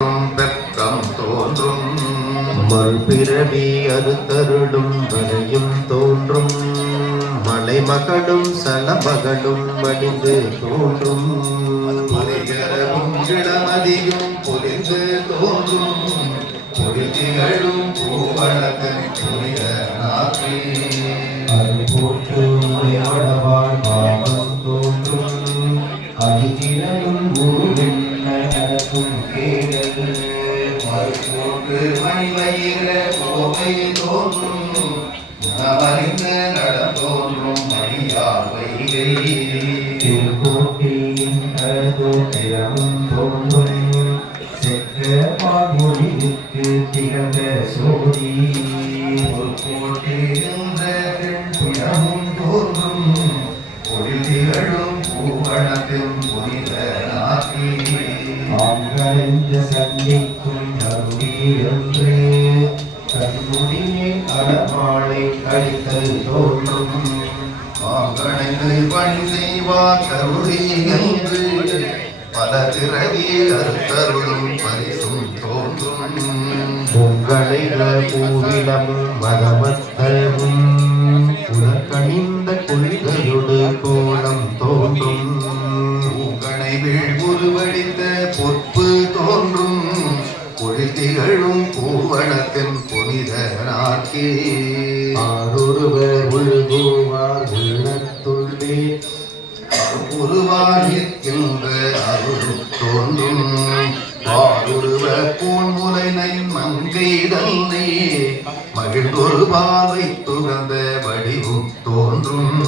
பெற்றம் தோன்றும் மறுபிறவி அறுத்தருளும் வரையும் தோன்றும் மலைமகளும் சலமகளும் மடிந்து தோன்றும் மலைகரமும் இளமதியும் பொலிந்து தோன்றும் பொலிதிகளும் பூவழகன் புனித நாக்கி அறிபோட்டு வடவாழ் பாவம் தோன்றும் அதிதிரளும் குருவின் நடக்கும் கேடல் மறுபோட்டு மணிவயிற கோவை தோன்றும் அறிந்த நடந்தோன்றும் மணியார் வைகை திருக்கோட்டியின் திறமும் தோன்றும் செக்க பாகுடிக்கு திகழ்ந்த சோதி ஒரு கோட்டி நின்ற திறமும் தோன்றும் பொழில் திகழும் பூவணக்கும் புனித நாக்கி ஆங்களைந்த சந்திக்கும் அருளி என்று கண்முடியே அடமாளை கழித்தல் தோன்றும் மாங்கடைந்து பணி செய்வார் கருளி என்று பல திறவியே அறுத்தருளும் பரிசும் தோன்றும் பொங்கலைக பூவிலமும் மதமத்தமும் உலக்கணிந்த கொள்கையொடு கோலம் தோன்றும் பூங்கனை வீழ்வுருவடித்த பொற்பு தோன்றும் பொழித்திகழும் பூவணத்தின் புனித நாக்கி ஆரொருவர் உள்குவார் உள்ளத்துள்ளே உருவார் நிற்கின்ற அருள் தோன்றும் ஆரொருவர் பூன்முலைனை மங்கைதல்லை மகிழ்ந்தொரு பாவை துறந்த வடிவும் தோன்றும்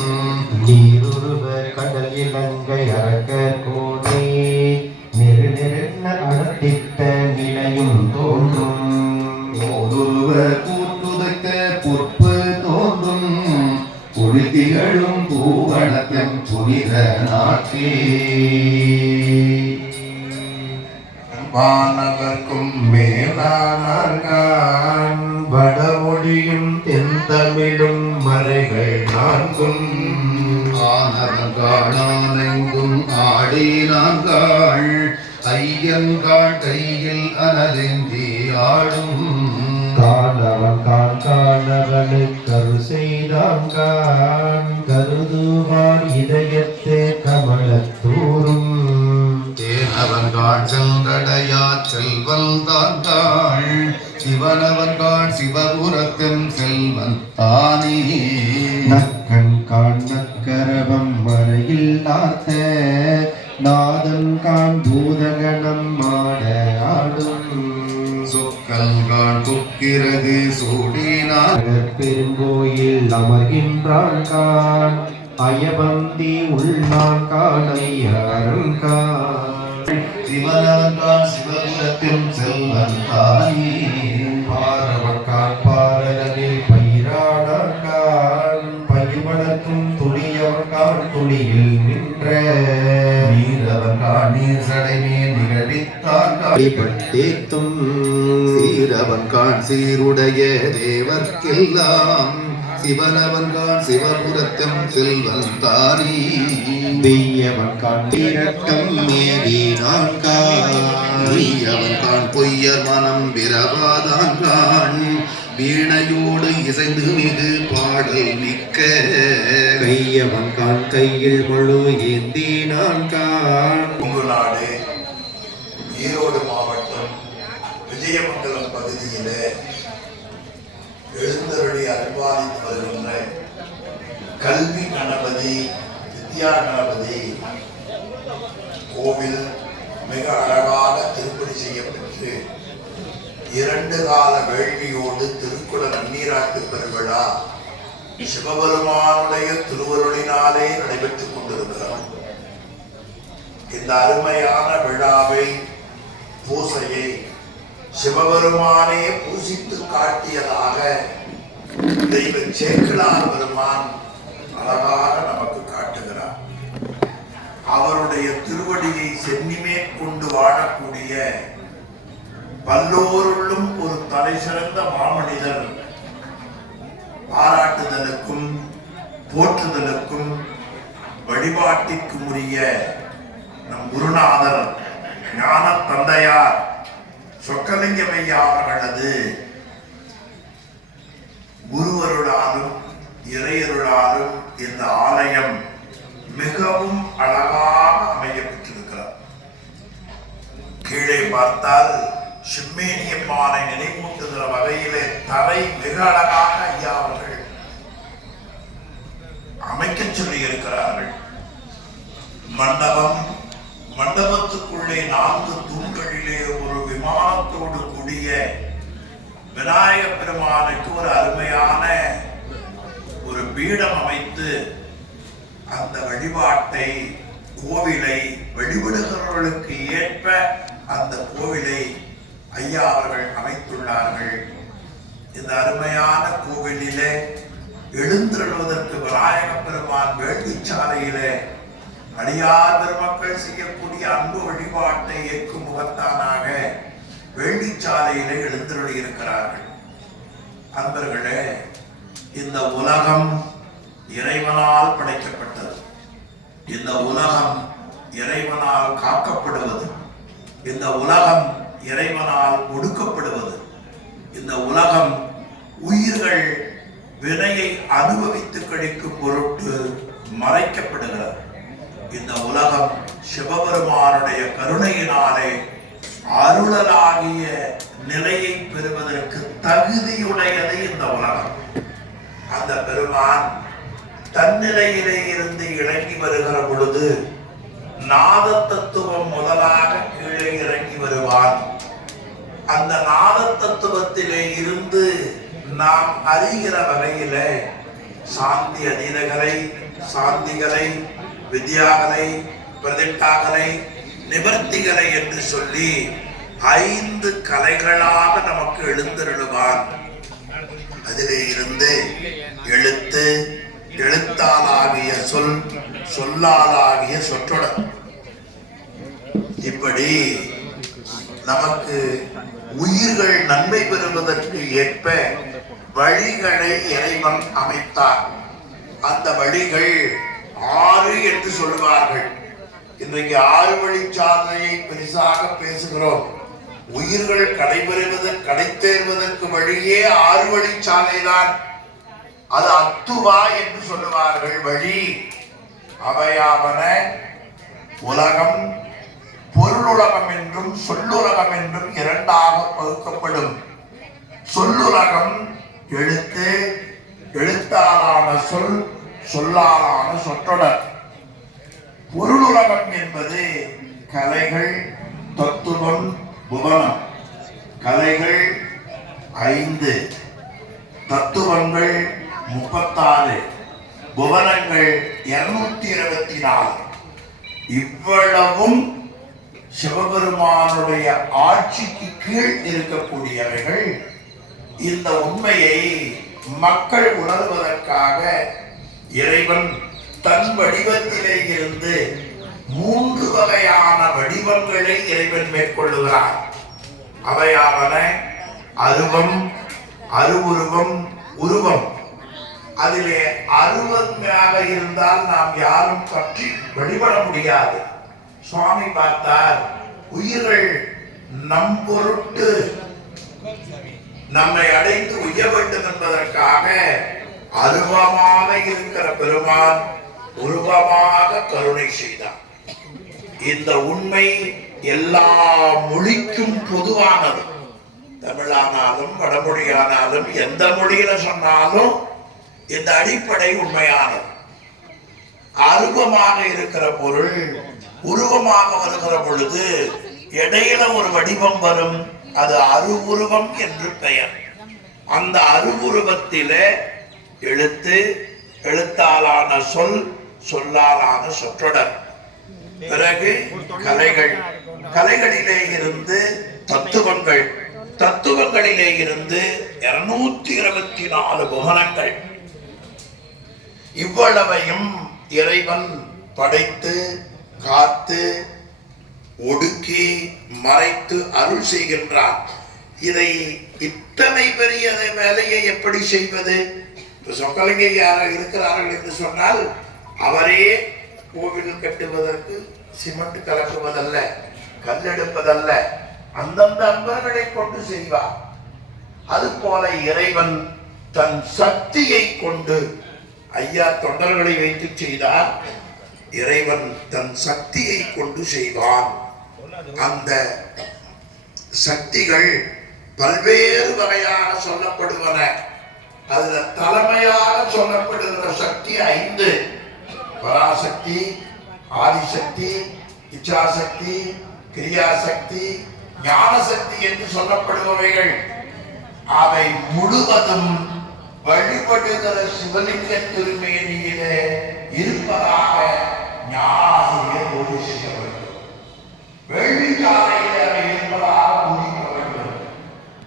நீருருவ கடல் இலங்கை அரக்க கோடை நெருநெருண்ண அடத்திட்ட நிலையும் தோன்றும் ஓதுருவ கூட்டுதைத்த பொற்பு தோன்றும் பொழிதிகளும் பூவணத்தின் புனித நாக்கி வானவர்க்கும் மேலானார்கான் வடமொழியும் தென்தமிழும் மறைகள் நான்கும் ஆனவங்காணெங்கும் ஆடினான்காள் ஐயங்காள் கையில் அனலெந்தி ஆடும் காணவன் காணவனு கரு செய்தான்கான் கருதுவான் இதயத்தே கமலத்தூரும் தேனவன்கான் செங்கடையா செல்வன் தான்காள் சிவனவன்கான் சிவபுரத்தின் செல்வன் தானே நக்கன் காண் நக்கரவம் மறையில் ஆத்த நாதன் காண் பூதகணம் மாட ஆடும் சொக்கல்கான் துக்கிறது சூடினார் பெருங்கோயில் அமர்கின்றான் கான் அயபந்தி உள்ளான் கான் ஐயாரும் கான் சிவனவன்கான் சிவபுரத்தின் செல்வன் தானே பாரவக்கான் பாரதனில் பயிரானான் கான் பயிர்வளர்க்கும் துணியவன்கான் துணியில் நின்ற நீரவன்கான் நீர் சடைமே நிகழ்வித்தான் பட்டேத்தும் சீரவன்கான் சீருடைய தேவர்க்கெல்லாம் சிவனவன்கான் சிவபுரத்தம் செல்வன் தானே தீயவன்கான் தீரட்டம் மேவினான்கான் பொய்யர் மனம் விரவாதான் வீணையோடு இசைந்து மிகு பாடல் மிக்க கையவன்கான் கையில் முழு ஏந்தினான்கான் நாடு ஈரோடு மாவட்டம் விஜயமங்கலம் பகுதியிலே எழுந்தருளி அருள்பாலித்து வருகின்ற கல்வி கணபதி வித்யா கணபதி கோவில் மிக அழகாக திருப்பணி செய்யப்பட்டு 2 கால வேள்வியோடு திருக்குட நன்னீராட்டு பெருவிழா சிவபெருமானுடைய திருவருளினாலே நடைபெற்றுக் கொண்டிருக்கிறது. இந்த அருமையான விழாவை பூசையை சிவபெருமானே பூசித்து காட்டியதாக தெய்வ சேக்கிழார் பெருமான் அழகாக நமக்கு காட்டுகிறார். அவருடைய திருவடியை சென்னிமே கொண்டு வாழக்கூடிய பல்லோருள்ளும் ஒரு தலை சிறந்த மாமனிதர் பாராட்டுதலுக்கும் போற்றுதலுக்கும் வழிபாட்டிற்கும் உரிய நம் குருநாதர் ஞான தந்தையார் சொக்கலிங்கமையா அவர்களது குருவருளாலும் இறையருளாலும் இந்த ஆலயம் மிகவும் அழகாக அமைய பெற்றிருக்கிறார். கீழே பார்த்தால் செம்மேனியம்மானை நினைவூட்டுகிற வகையிலே தரை மிக அழகாக ஐயா அவர்கள் அமைக்க சொல்லி இருக்கிறார்கள். மண்டபத்துக்குள்ளே 4 தூண்களிலே ஒரு விமானத்தோடு கூடிய விநாயக பெருமானுக்கு ஒரு அருமையான ஒரு பீடம் அமைத்து அந்த வழிபாட்டை கோவிலை வழிபடுகிறவர்களுக்கு ஏற்ப அந்த கோவிலை ஐயா அவர்கள் அமைத்துள்ளார்கள். இந்த அருமையான கோவிலிலே எழுந்தருள்வதற்கு விநாயக பெருமான் வேள்விச்சாலையிலே அடியார் பெருமக்கள் செய்யக்கூடிய அன்பு வழிபாட்டை ஏற்கும் முகத்தானாக வேள்விச்சாலையிலே எழுந்தருளி இருக்கிறார்கள். அன்பர்களே, இந்த உலகம் இறைவனால் படைக்கப்பட்டது. இந்த உலகம் இறைவனால் காக்கப்படுவது. இந்த உலகம் இறைவனால் ஒடுக்கப்படுவது. இந்த உலகம் உயிர்கள் வினையை அனுபவித்து கழிக்கும் பொருட்டு மறைக்கப்படுகிறது. இந்த உலகம் சிவபெருமானுடைய கருணையினாலே அருளலாகிய நிலையை பெறுவதற்கு தகுதியுடையது இந்த உலகம். அந்த பெருமான் தன்னிலையிலே இருந்து இறங்கி வருகிற பொழுது நாத தத்துவம் முதலாக கீழே இறங்கி வருவான். அந்த நாத தத்துவத்திலே இருந்து நாம் அறிகிற வகையிலே சாந்தி அதீதகலை, சாந்திகளை, வித்யாகலை, பிரதிட்டாகலை, நிவர்த்திகளை என்று சொல்லி 5 கலைகளாக நமக்கு எழுந்தருளுவான். அதிலே இருந்து எழுத்து, எழுத்தாலாகிய சொல், சொல்லாலாகிய சொற்றொடர், இப்படி நமக்கு உயிர்கள் நன்மை பெறுவதற்கு ஏற்ப வழிகளை இறைவன் அமைத்தார். அந்த வழிகள் 6 என்று சொல்வார்கள். இன்றைக்கு 6 வழிச்சாதனையை பெரிசாக பேசுகிறோம். உயிர்கள் கடைத்தேர்வதற்கு வழியே 6 வழிச்சாலைதான். அது அத்துவா என்று சொல்லுவார்கள். வழி அவையாவன உலகம், பொருளுலகம் என்றும் சொல்லுலகம் என்றும் 2ஆக பகுக்கப்படும். சொல்லுலகம் எழுத்து, எழுத்தாலான சொல், சொல்லாலான சொற்றொடர். பொருளுலகம் என்பது கலைகள், தத்துவம், புவனம். கலைகள் 5, தத்துவங்கள் 36, புவனங்கள் 224. இவ்வளவும் சிவபெருமானுடைய ஆட்சிக்கு கீழ் இருக்கக்கூடியவைகள். இந்த உண்மையை மக்கள் உணர்வதற்காக இறைவன் தன் வடிவத்திலே இருந்து 3 வகையான வடிவங்களை இறைவன் மேற்கொள்ளுகிறார். அவையாவன அருவம், அருவுருவம், உருவம். அதிலே அருவமாக இருந்தால் நாம் யாரும் பற்றி வழிபட முடியாது. சுவாமி பார்த்தார், உயிர்கள் நம் பொருட்டு நம்மை அடைந்து உய்ய வேண்டும் என்பதற்காக அருவமாக இருக்கிற பெருமான் உருவமாக கருணை செய்தார். இந்த உண்மை எல்லா மொழிக்கும் பொதுவானது. தமிழானாலும் வடமொழியானாலும் எந்த மொழியில சொன்னாலும் இந்த அடிப்படை உண்மையானது. அருவமாக இருக்கிற பொருள் உருவமாக வருகிற பொழுது இடையில ஒரு வடிவம் வரும். அது அருவுருவம் என்று பெயர். அந்த அருவுருவத்திலே எழுத்து, எழுத்தாலான சொல், சொல்லாலான சொற்றொடர். பிறகு கலைகள், கலைகளிலே இருந்து தத்துவங்கள், தத்துவங்களிலே இருந்து 224 புவனங்கள். இவ்வளவையும் இறைவன் படைத்து காத்து ஒடுக்கி மறைத்து அருள் செய்கின்றான். இதை இத்தனை பெரிய வேலையை எப்படி செய்வது? சொக்கலிங்கையார் இருக்கிறார்கள் என்று சொன்னால் அவரே கோவில் கட்டுவதற்கு சிமெண்ட் கலக்குவதல்ல, கல்லெடுப்பதல்ல, அந்தந்த அன்பர்களை கொண்டு செய்வார். அதுபோல இறைவன் தன் சக்தியை கொண்டு, ஐயா தொண்டர்களை வைத்து செய்தார், இறைவன் தன் சக்தியை கொண்டு செய்வான். அந்த சக்திகள் பல்வேறு வகையாக சொல்லப்படுவன. அதுல தலைமையாக சொல்லப்படுகிற சக்தி 5: பராசக்தி, ஆதிசக்தி, இச்சாசக்தி, கிரியாசக்தி, ஞானசக்தி என்று சொல்லப்படுபவைகள். அவை முழுவதும் வழிபடுகிற சிவலிங்க திருமேனியிலே இருப்பதாக ஞானாசிரியர் போது செய்ய வேண்டும். வேள்விச்சாலையிலே அவை இருப்பதாக பூஜிக்க வேண்டும்.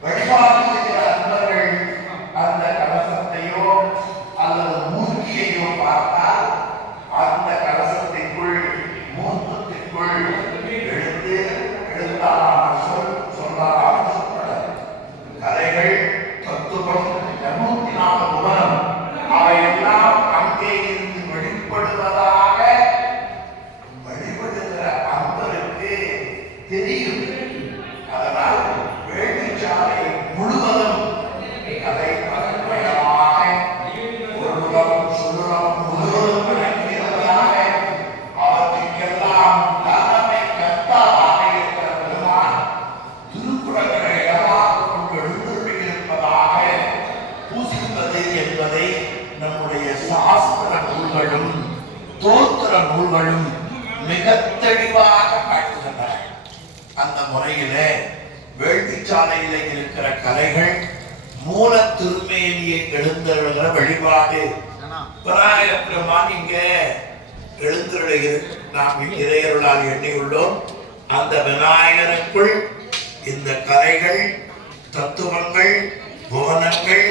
வழிபாடு செய்கிற அன்பர்கள் அந்த கலசத்தையோ அல்லது மூர்த்தியையோ பார்த்தால் அந்த கலசத்திற்குள், மூர்த்தத்திற்குள் எழுத்தாலான சொல்லாலான கலைகள், தத்துவம், 204 புவனம் அவையெல்லாம் அங்கே இருந்து வெளிப்படுவதாக வழிபடுகிற அன்பருக்கு தெரியும். அதனால் வேள்விச்சாலை முழுவதும் கலை மயமாக ஒருவம் சொல்லுறம் முழுவதும் விளங்கியிருப்பதாக, அவற்றுக்கெல்லாம் தலைமை கர்த்தாவாக இருக்கிற பெருமான் திருக்குறளை இடமாக கொண்டு எழுந்துள்ளிருப்பதாக பூசிப்பது என்பதை நம்முடைய சாஸ்திர நூல்களும் தோத்திர நூல்களும் மிக தெளிவாக காட்டுகின்றன. அந்த முறையிலே வேள்விச்சாலையிலே இருக்கிற கலைகள் மூல திருமேனியை எழுந்தருளுகிற வழிபாடு. விநாயக பெருமான் இங்கே எழுந்தருளுகிறது. நாம் இறையருளால் எண்ணியுள்ளோம். அந்த விநாயகருக்குள் இந்த கலைகள், தத்துவங்கள், புவனங்கள்,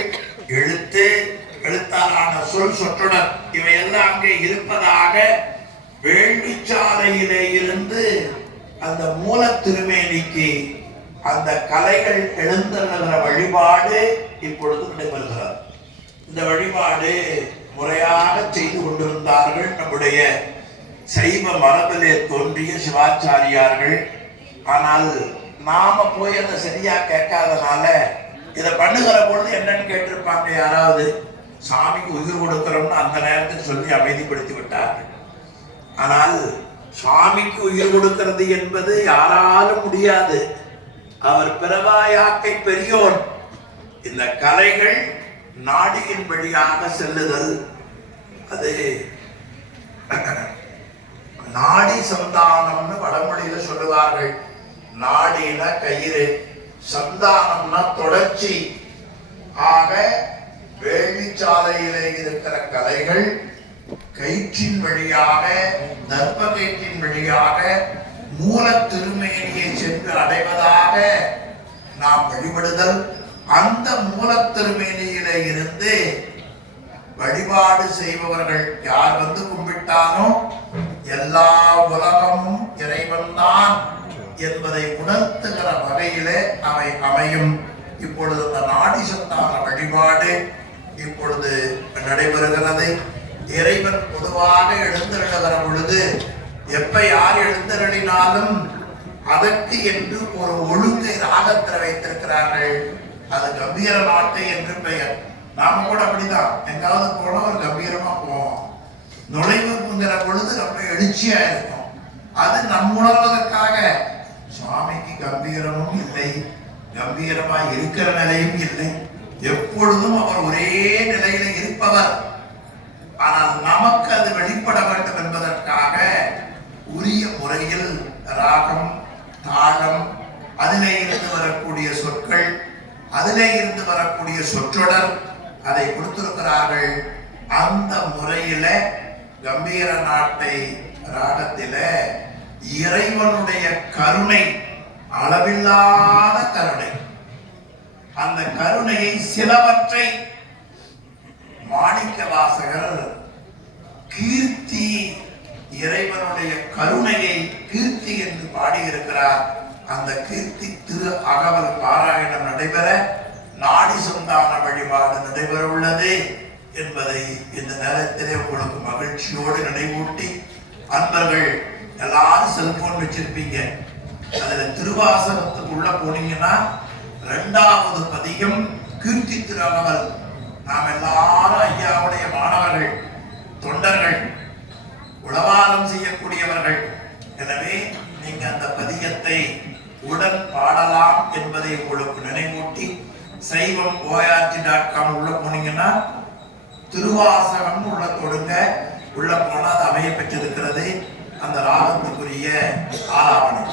எழுத்தாலான சொல், சொற்றொடர் இவையெல்லாம் அங்கே இருப்பதாக வேள்விச்சாலையிலே இருந்து அந்த மூல திருமேனிக்கு அந்த கலைகள் எழுந்தருளுகிற வழிபாடு இப்பொழுது நடைபெறுகிறது. இந்த வழிபாடு முறையாக செய்து கொண்டிருந்தார்கள் நம்முடைய சைவ மரபிலே தோன்றிய சிவாச்சாரியார்கள். ஆனால் நாம போய் அதை சரியா கேட்காதனால இதை பண்ணுகிற பொழுது என்னன்னு கேட்டிருப்பாங்க யாராவது. சாமிக்கு உயிர் கொடுக்கிறோம்னு அந்த நேரத்தில் சொல்லி அமைதிப்படுத்தி விட்டார்கள். ஆனால் சுவாமிக்கு உயிர் கொடுக்கிறது என்பது யாராலும் முடியாது. அவர் பிறவாயாக்கை பெரியோன். இந்த கலைகள் நாடியின் வழியாக செல்லுதல், அது நாடி சந்தானம்னு வடமொழியில சொல்லுவார்கள். நாடின கயிறு, சந்தானம்னா தொடர்ச்சி. ஆக வேள்விச்சாலையிலே இருக்கிற கலைகள் கயிற்றின் வழியாக, தர்ப்ப கயிற்றின் வழியாக மூல திருமேனியை சென்று அடைவதாக நாம் வழிபடுதல். அந்த மூல திருமேனியிலே இருந்து வழிபாடு செய்பவர்கள் யார் வந்து கும்பிட்டாலும் எல்லா உலகமும் இறைவன் தான் என்பதை உணர்த்துகிற வகையிலே அவை அமையும். இப்பொழுது அந்த நாடி சந்தான வழிபாடு இப்பொழுது நடைபெறுகிறது. இறைவன் பொதுவாக எழுந்தருளுகிற பொழுது எப்ப யார் எழுந்தருளினாலும் அதற்கு என்று ஒரு ஒழுங்கை ராகத்தில் வைத்திருக்கிறார்கள். அது கம்பீர நாட்டை என்று பெயர். நாம கூட அப்படிதான், எங்காவது போனா ஒரு கம்பீரமா போவோம். நுழைவுங்கிற பொழுது ரொம்ப எழுச்சியா இருக்கும். அது நம் உணர்வதற்காக. சுவாமிக்கு கம்பீரமும் இல்லை, கம்பீரமா இருக்கிற நிலையும் இல்லை. எப்பொழுதும் அவர் ஒரே நிலையில இருப்பவர். ஆனால் நமக்கு அது வெளிப்பட வேண்டும் என்பதற்காக உரிய முறையில் ராகம், தாளம், அதிலே இருந்து வரக்கூடிய சொற்கள், அதிலே இருந்து வரக்கூடிய சொற்றொடர் அதை கொடுத்திருக்கிறார்கள். அந்த முறையில கம்பீர நாட்டை ராகத்தில இறைவனுடைய கருணை, அளவில்லாத கருணை, அந்த கருணையை சிலவற்றை மாணிக்க வாசகர் கீர்த்தி, இறைவனுடைய கருணையை கீர்த்தி என்று பாடியிருக்கிறார். அந்த கீர்த்தி திரு அகவல் பாராயணம் நடைபெற நாடி சந்தான வழிபாடு நடைபெற உள்ளது என்பதை இந்த நேரத்திலே உங்களுக்கு மகிழ்ச்சியோடு நினைவூட்டி, அன்பர்கள் எல்லாரும் செல்போன் வச்சிருப்பீங்க. அதுல திருவாசகத்துக்குள்ள போனீங்கன்னா 2வது பதிகம் கீர்த்தி திருநகல். நாம் எல்லாரும் ஐயாவுடைய மாணவர்கள், தொண்டர்கள், உளவாரம் செய்யக்கூடியவர்கள். எனவே நீங்க அந்த பதிகத்தை உடன் பாடலாம் என்பதை உங்களுக்கு நினைவூட்டி, சைவம் ORG.com உள்ள போனீங்கன்னா திருவாசகம் உள்ள தொடுங்க. உள்ள போனா அது அமைய பெற்றிருக்கிறது அந்த ராகத்துக்குரிய ஆலாபனை.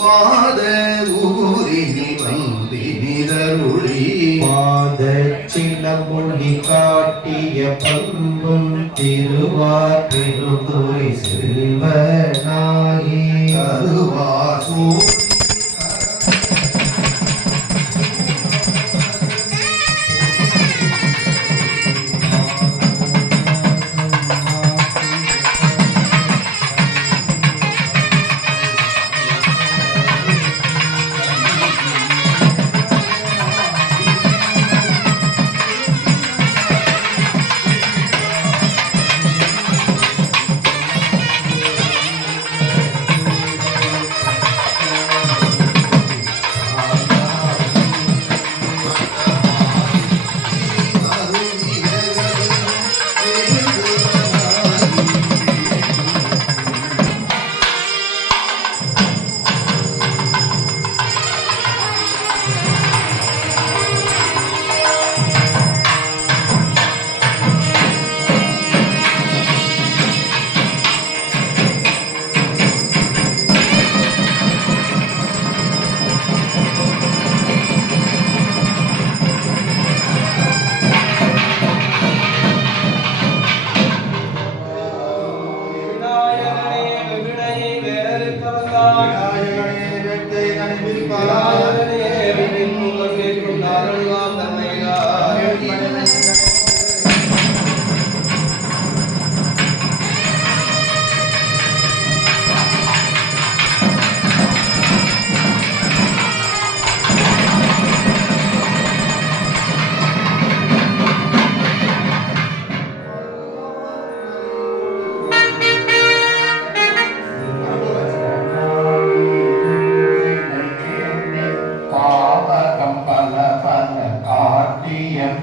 வாத ஊரினில் வந்தினிதருளி மாத சிலமொழி காட்டிய பண்பும் திருவாற்றிருதுரை செல்வனாகி கருவாசூ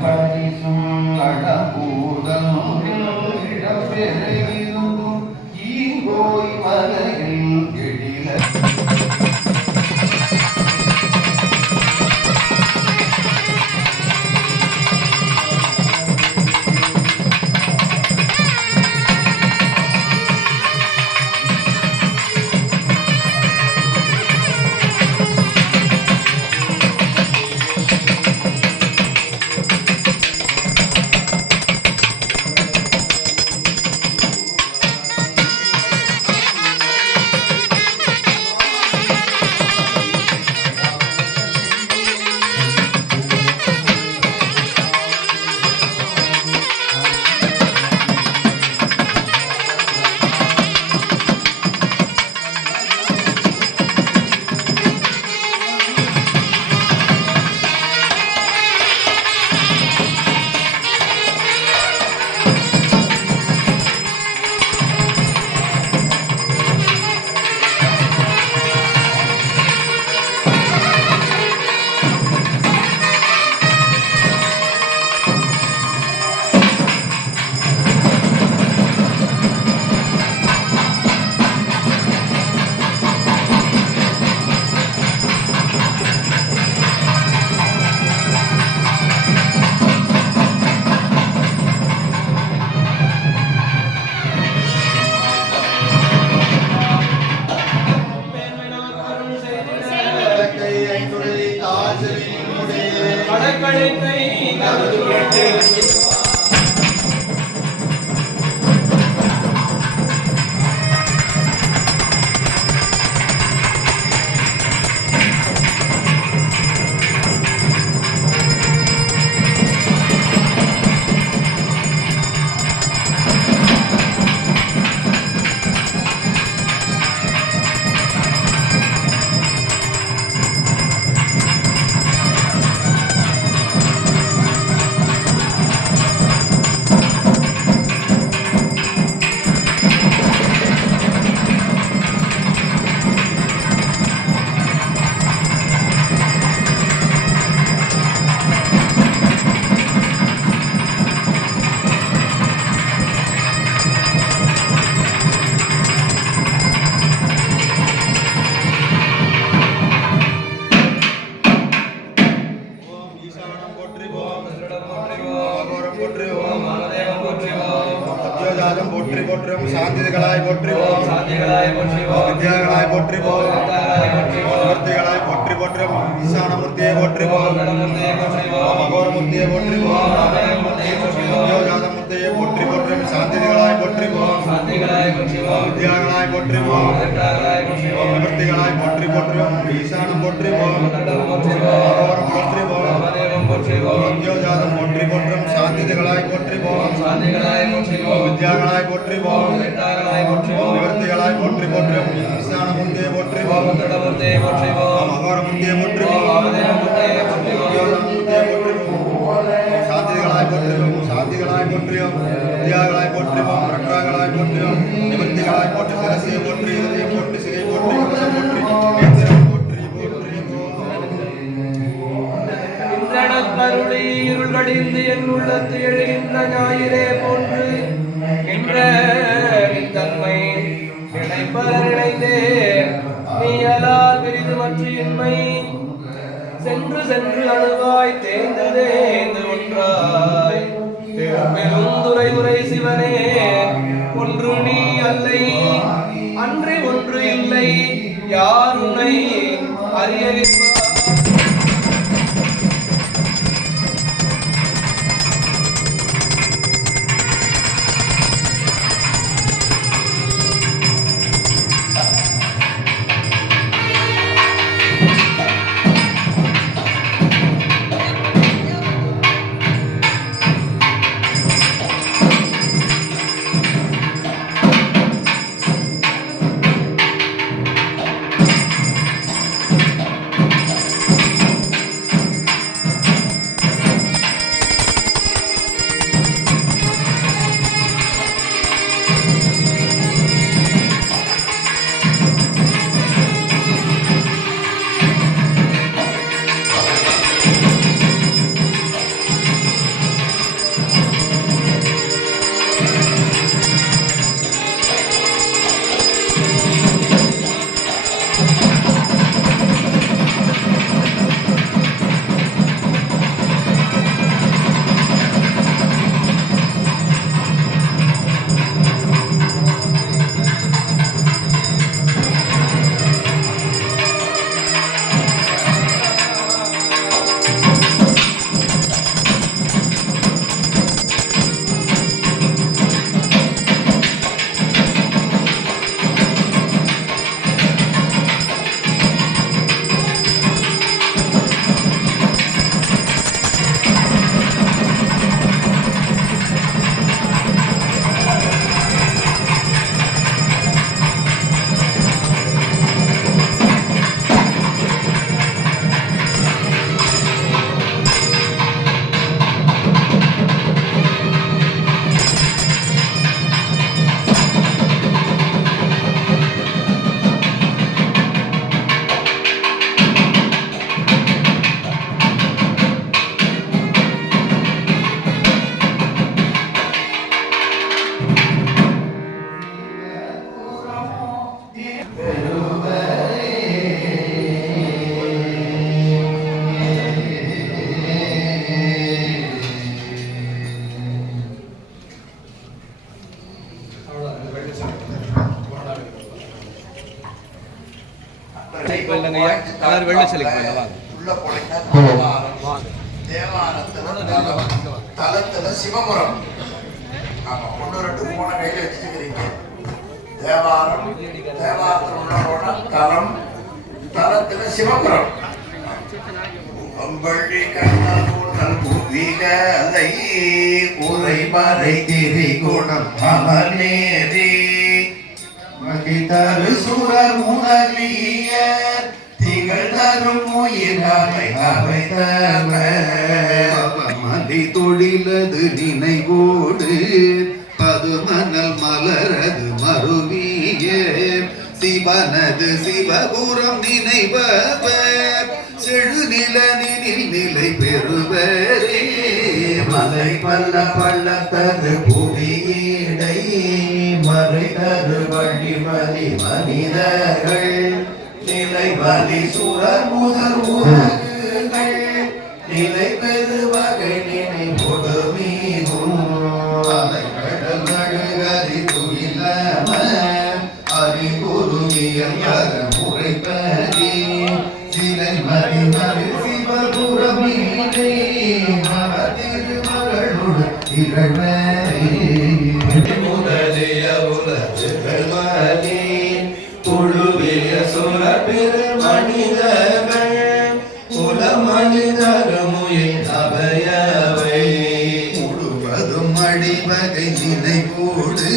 பரிசும் அடபூதம் இடம்பெறும் ஈங்கோய் மலையில் எழில சாந்திகளாய் போற்றுவோம் வித்யாகளாய் போற்றுவோம் நிவர்த்திகளாய் போற்றி போற்றுவோம் ஈசானமூர்த்தியை போற்றுவோம் அகோரமூர்த்தியை போற்றுவோம் யோஜாதமூர்த்தியை போற்றி போற்றுவோம் சாந்திகளாய் போற்றுவோம் வித்யாகளாய் போற்றுவோம் நிவர்த்திகளாய் போற்றி போற்றுவோம் ஈசானம் போற்றுவோம் அகோரம் போற்றுவோம் யோஜாதம் போற்றி போற்றுவோம் சாந்திகளாய் போற்றுவோம் வித்யாகளாய் போற்றுவோம் நிவர்த்திகளாய் போற்றி போற்றுவோம் ஈசானமூர்த்தியை போற்றுவோம் அகோரமூர்த்தியை போற்றுவோம் யோஜாதமூர்த்தியை போற்றுவோம் சாந்திகளாய் போற்றுவோம் சாந்திகளாய் போற்றுவோம் வித்யாகளாய் போற்றுவோம் ரட்ராகளாய் போற்றுவோம் நிவர்த்திகளாய் போற்றி சிரசியை போற்றி இதயம் போற்றி சிகை போற்றி கவசம் போற்றி கேந்திரம் போற்றி கருளி இருள் கடிந்து என் உள்ளத்து எழுகின்ற ஞாயிறே போன்று நின்ற தன்மை நினைப்பர நினைந்தேன் நீ அலால் விரிது மற்றியின்மை சென்று சென்று அணுவாய் தேர்ந்து தேர்ந்து ஒன்றாய் பெருந்துரை உரை சிவனே ஒன்று நீ அல்லை அன்றி ஒன்று இல்லை யார் உன்னை அறியவில்லை. எல்லாரும் வெள்ள சிலைக்கு போயிடலாம் வாங்க. உள்ள போனீங்கன்னா தேவாரத்துல தலத்துல சிவபுரம். ஆமா, 1 2 3 கையில வச்சுக்கிறீங்க. தேவாரத்தில் உள்ள போன தலத்துல சிவபுரம். அம்பள்ளி கண்ணல் கூட்டல் புவிகளை உரை மறை திரி குணம் அமர்நேரி மகிதரு சுரர் உணர்லிய திகழ் தரும் உயிர் அவை மதி தொழிலது நினைவோடு பதுமணல் மலரது மருவிய சிவனது சிவபுரம் நினைபவர் செழுநிலனில் நிலை பெறுவரே மலை பல்ல பள்ளத்தது புவியீடை மறை தரு வழிமதி மனிதர்கள் நிலை வலி சுரர் முதல் உலகுகள் நிலை பெரு வகை நினைவோடு மீதும் அலை கடல் நடுகரி துயிலம அறிகுருவியல் முறைப்பதி சிலை மதி மறு சிவபுரமீடை திருமகளோடு திகழ்வரே முதலிய உலகி குழுவிய சுர பெரு மனிதர்கள் குல மனிதருமுயின் அவையவை முழுவதும் அடிவகை நினைவோடு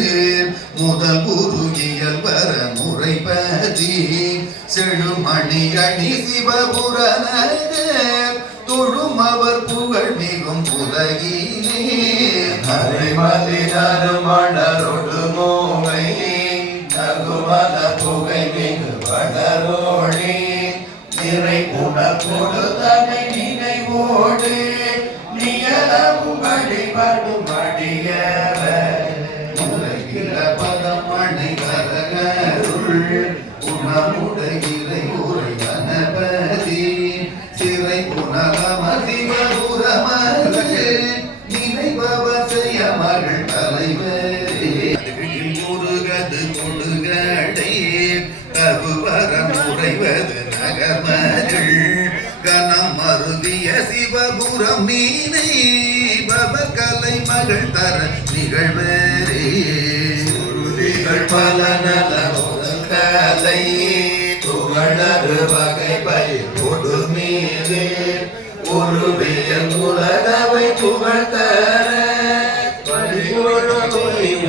முதல் குருகியல் வர முறைப்பதி செழுமணி அணி சிவபுரனக தொழும் அவர் புகழ் மிகும் உலகிலே அரைமலி நறுமணரொடு மோவை நகுமல புகை மிகு வடரோழி நிறை உணர்கொடு தனை நினைவோடு நியலவும் வழிபடும் அடியவர் உலகில பதம் அணை கரகருள் உணமுடையிலை உரை கணபதி சிறை புனகம சிவபுரமது நினைபவர் செய்ய மகள் தலைவரே முருகது கொடுகடை தகுவரம் உறைவது நகமகள் கனம் மருவிய சிவபுரம் மீனை பவர் கலை மகள் தர நிகழ்வரே உறுதிகள் பல நல முதல் கலை துகளறு வகை பயிர் கொடு மீது ஒரு வியல் உலகவை புகழ் தர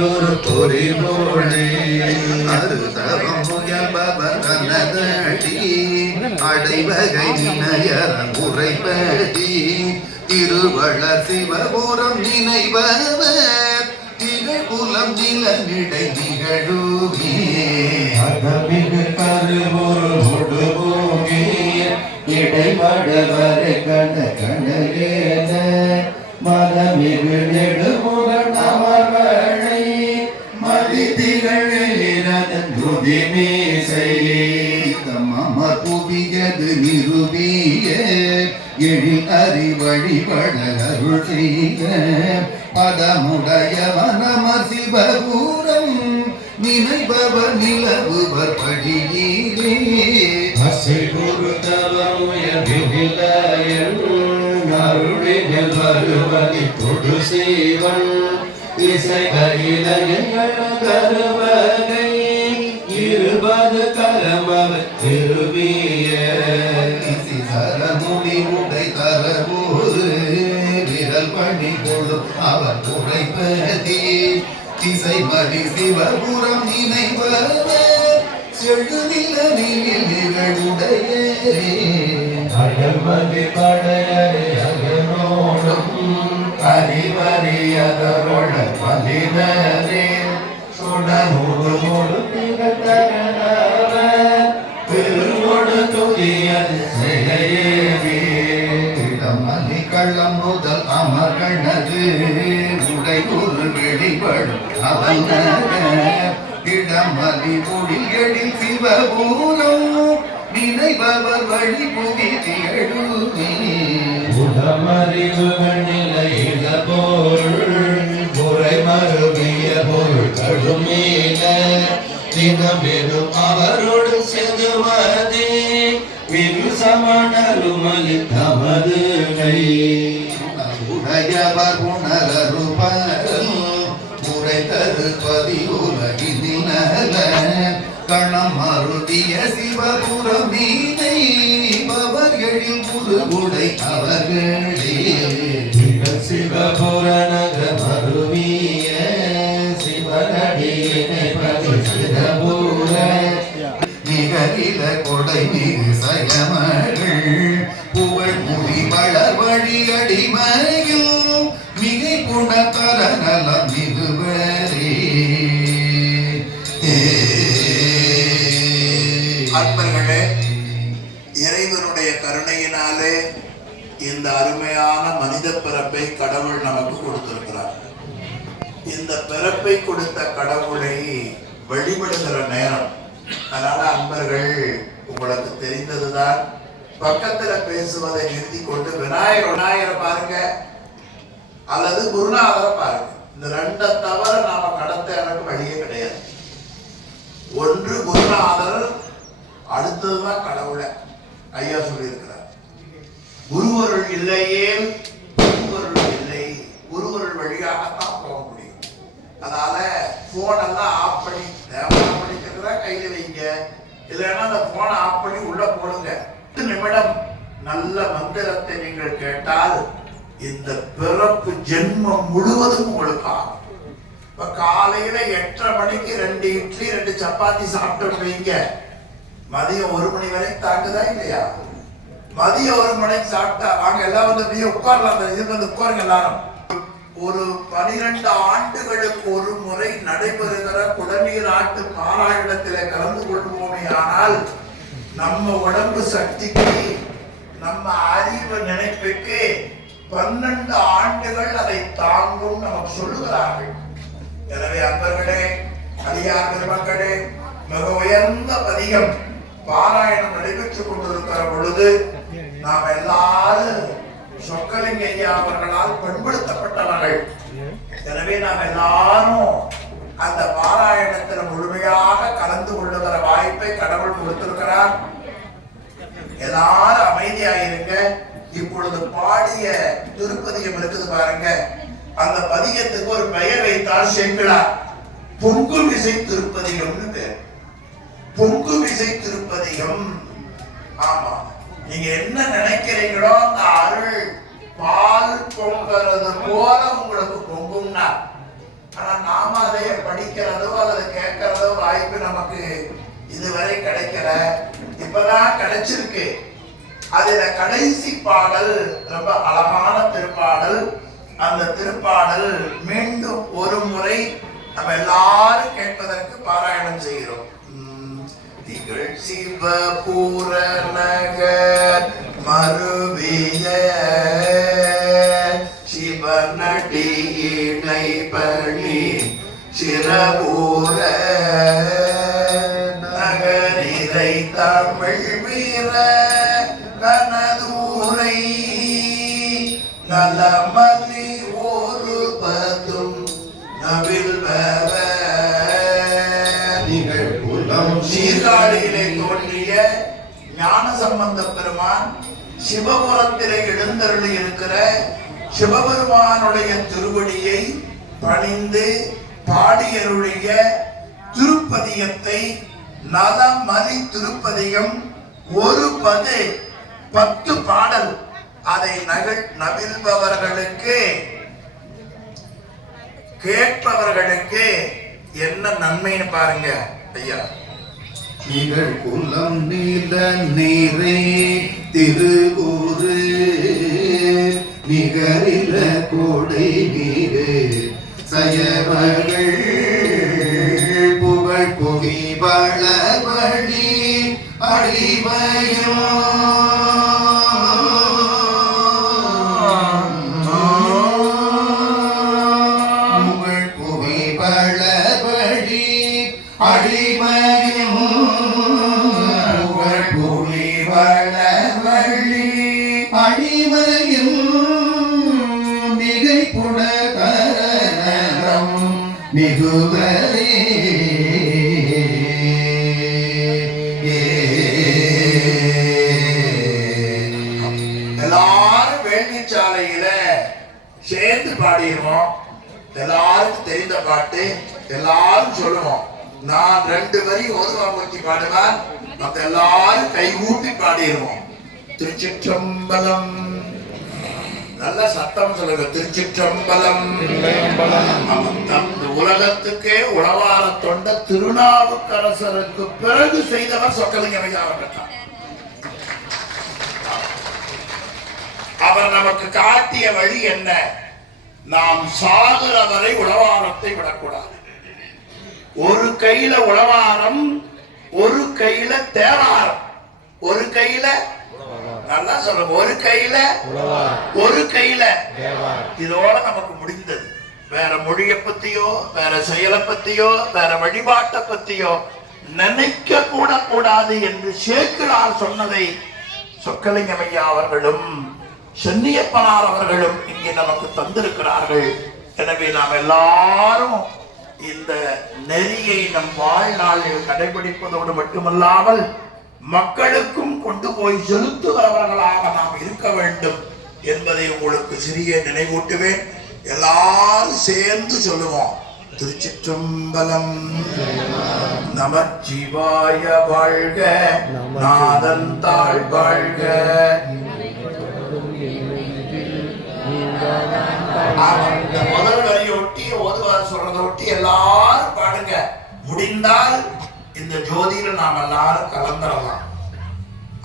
ஒரு பொறிபோழே அருதவம் முயல்பவர் கனதடி அடைவகை நினையரன் உரைப்பதி திருவளர் சிவபுரம் நினைபவர் திகழ்குலம் நிலநிடை நிகழுவே அகமிகு கருவொரு முடுபோகி இடைமடவரை கண கணலேன மதமிகு நெடுமுகன் அமர்வழை மதிதிகழிரதன் துதிமீசை அமர் புவியது நிருபிய எழில் அறிவழிபட அருள் செய்ய பதமுடையவன் அமர் சிவபுரம் நினைபவர் நிலவுவர் படியிலே அசை குரு தவமுயன் அருளினில் வருவதி கொடு சீவன் இசை கையிலைகள் கருவகை 20 கரமவர் திருவிய சரமுடி உடை தரபோது விரல் பணி கொள்ளும் அவர் உரைப்பதி திசை மதி சிவபுரம் நினைவவர் செழுநில நிகழுடையே அகல்மதி படையரை அகனோடும் அறிவறியதரோட மலினரே சுடனோடு முழு திகழ்தரனாவ திருமொடு துதியது செயேவே இடமலி கள்ளம் முதல் அமர்களது உடை ஒரு வெளிப்படும் அவன இடமலி ஒளிகளில் சிவபூரம் நினைபவர் வழி புவி திகழுமே உடமறிவுகள் நிலையில பொருள் முறை மறுவிய பொருள் கடுமேல தினமெரும் அவரோடு செதுமதே சமணருமலி தமது கை உடையவர் உணரருபரல் முறை தருபதி உலகினில் நல கணம் மருதிய சிவபுரம் மீனை பவர் எழில் முருகுடை அவர்களே சிவபுர நகர் மருவிய சிவனடியினை பதி சிவபுர நிகரில கொடை மிகு சயமகள் புகழ் முடி வளர் வழி அடிமையில் மிகை புணத்தர நலம் மிகுவரே. அன்பர்களே, இறைவனுடைய கருணையினாலே இந்த அருமையான மனித பிறப்பை கடவுள் நமக்கு கொடுத்திருக்கிறார். இந்த பிறப்பை கொடுத்த கடவுளை வழிபடுகிற நேரம். அதனால அன்பர்கள், உங்களுக்கு தெரிந்ததுதான், பக்கத்துல பேசுவதை நிறுத்தி கொண்டு விநாயகரை பாருங்க அல்லது குருநாதரை பாருங்க. இந்த ரெண்டை தவிர நாம கடத்த எனக்கு வழியே கிடையாது. ஒன்று குருநாதர், அடுத்ததுதான் கடவுளை. ஐயா சொல்லியிருக்கிறார், குருவருள் இல்லையே குருவருள் இல்லை. குருவருள் வழியாகத்தான் போக முடியும். அதனால போன் எல்லாம் ஆஃப் பண்ணி தேவையான படிக்கிறதா கையில வைங்க, இல்லைன்னா அந்த போனை ஆஃப் பண்ணி உள்ள போடுங்க. 10 நிமிடம் நல்ல மந்திரத்தை நீங்கள் கேட்டால் இந்த பிறப்பு ஜென்மம் முழுவதும் உங்களுக்கு ஆகும். இப்ப காலையில 8:30 மணிக்கு 2 இட்லி 2 சப்பாத்தி சாப்பிட்டு வைங்க, மதியம் 1 மணி வரை தாக்குதா இல்லையா? மதியம் 1 மணிக்கு சாப்பிட்டா வாங்க எல்லாம் வந்து அப்படியே உட்காரலாம். இதுக்கு வந்து உட்காருங்க எல்லாரும். ஒரு 12 ஆண்டுகளுக்கு ஒரு முறை நடைபெறுகிற குடநீர் ஆட்டு பாராயணத்திலே கலந்து கொள்வோமே ஆனால் நம்ம உடம்பு சக்திக்கு, நம்ம அறிவு நினைப்புக்கு 12 ஆண்டுகள் அதை தாங்கும் நமக்கு சொல்லுகிறார்கள். எனவே அன்பர்களே, அடியார் பெருமக்களே, மிக உயர்ந்த பதிகம் பாராயணம் நடைபெற்றுக் கொண்டிருக்கிற பொழுது நாம் எல்லாரும் சொக்கலிங்க ஐயா அவர்களால் பண்படுத்தப்பட்டவர்கள். எனவே நாம் எல்லாரும் அந்த பாராயணத்தில் முழுமையாக கலந்து கொள்ளுகிற வாய்ப்பை கடவுள் கொடுத்திருக்கிறார். எல்லாரும் அமைதியாயிருங்க. இப்பொழுது பாடிய திருப்பதிகம் இருக்குது பாருங்க, அந்த பதிகத்துக்கு ஒரு பெயர் வைத்தால் செங்கிழார். பொங்கு விசை திருப்பதிகம்னு பேர். பொங்கு விசை திருப்பதிகம். ஆமா, நீங்க என்ன நினைக்கிறீங்களோ அந்த அருள் பால் பொங்குறது போல உங்களுக்கு பொங்கும்னா, ஆனா நாம அதை படிக்கிறதோ அல்லது கேட்கிறதோ வாய்ப்பு நமக்கு இதுவரை கிடைக்கல. இப்பதான் கிடைச்சிருக்கு. அதுல கடைசி பாடல் ரொம்ப அழகான திருப்பாடல். அந்த திருப்பாடல் மீண்டும் ஒரு முறை நம்ம எல்லாரும் கேட்பதற்கு பாராயணம் செய்கிறோம். திகழ் சிவபுர நகர் மருவிய சிவனடி இணை பணி சிறபூர நகரிரை தமிழ் வீர கனதூரை நலமதி ஒரு பதும் நவில் சீர்காழியிலே தோன்றிய ஞான சம்பந்த பெருமான் சிவபுரத்திலே எழுந்தருளி இருக்கிற சிவபெருமானுடைய திருவடியை பணிந்து பாடியருடைய திருப்பதிகத்தை நலமதி திருப்பதிகம். ஒரு பது 10 பாடல். அதை நவில்பவர்களுக்கு, கேட்பவர்களுக்கு என்ன நன்மைன்னு பாருங்க ஐயா. நிகழ் குலம் நீல நீரே திருகூரு நிகரில கோடை நீரு சயவர்கள் புகழ் புகி வளவழி அழிவையோ புகழ் புகி வளவழி அழிவையோ புகழ் புகி வளவழி அழிவையும் மிகை புடகரம் மிகுவரே. சேர்ந்து பாடிடுவோம். எல்லாருக்கும் தெரிந்த பாட்டு, எல்லாரும் சொல்லுவோம். நான் 2 வரி ஓதுவாமூர்த்தி பாடுவார், மற்ற எல்லாரும் கைகூப்பி பாடிடுவோம். திருச்சிற்றம்பலம். நல்ல சத்தம் சொல்லுங்க. திருச்சிற்றம்பலம். இந்த உலகத்துக்கே உளவார தொண்ட திருநாவுக்கரசருக்கு பிறகு செய்தவர் சொக்கலிங்கம் ஐயா அவர்கள். அவர் நமக்கு காட்டிய வழி என்ன? நாம் சாகுற வரை உளவாரத்தை விடக்கூடாது. ஒரு கையில உளவாரம், ஒரு கையில தேவாரம், ஒரு கையில நல்லா சொல்லுங்க, ஒரு கையில ஒரு கையில இதோட நமக்கு முடிந்தது. வேற மொழியை பத்தியோ, வேற செயலை பத்தியோ, வேற வழிபாட்டை பத்தியோ நினைக்க கூட கூடாது என்று சேக்கிழார் சொன்னதை சொக்கலிங்கம் ஐயா அவர்களும் சென்னியப்பனார் அவர்களும் இங்கே நமக்கு தந்திருக்கிறார்கள். எனவே நாம் எல்லாரும் இந்த நெறியை நம் வாழ்நாளில் கடைபிடிப்பதோடு மட்டுமல்லாமல் மக்களுக்கும் கொண்டு போய் செலுத்துகிறவர்களாக நாம் இருக்க வேண்டும் என்பதை உங்களுக்கு சிறிய நினைவூட்டுவேன். எல்லாரும் சேர்ந்து சொல்லுவோம். திருச்சிற்றம்பலம். நமச்சிவாய வாழ்க, நாதன் தாழ் வாழ்க. முதல் வரியோட்டி ஓதுவார் சொல்றதோட்டி எல்லாரும் பாடுங்க. முடிந்தால் இந்த ஜோதியில நாம் எல்லாரும் கலந்துடலாம்.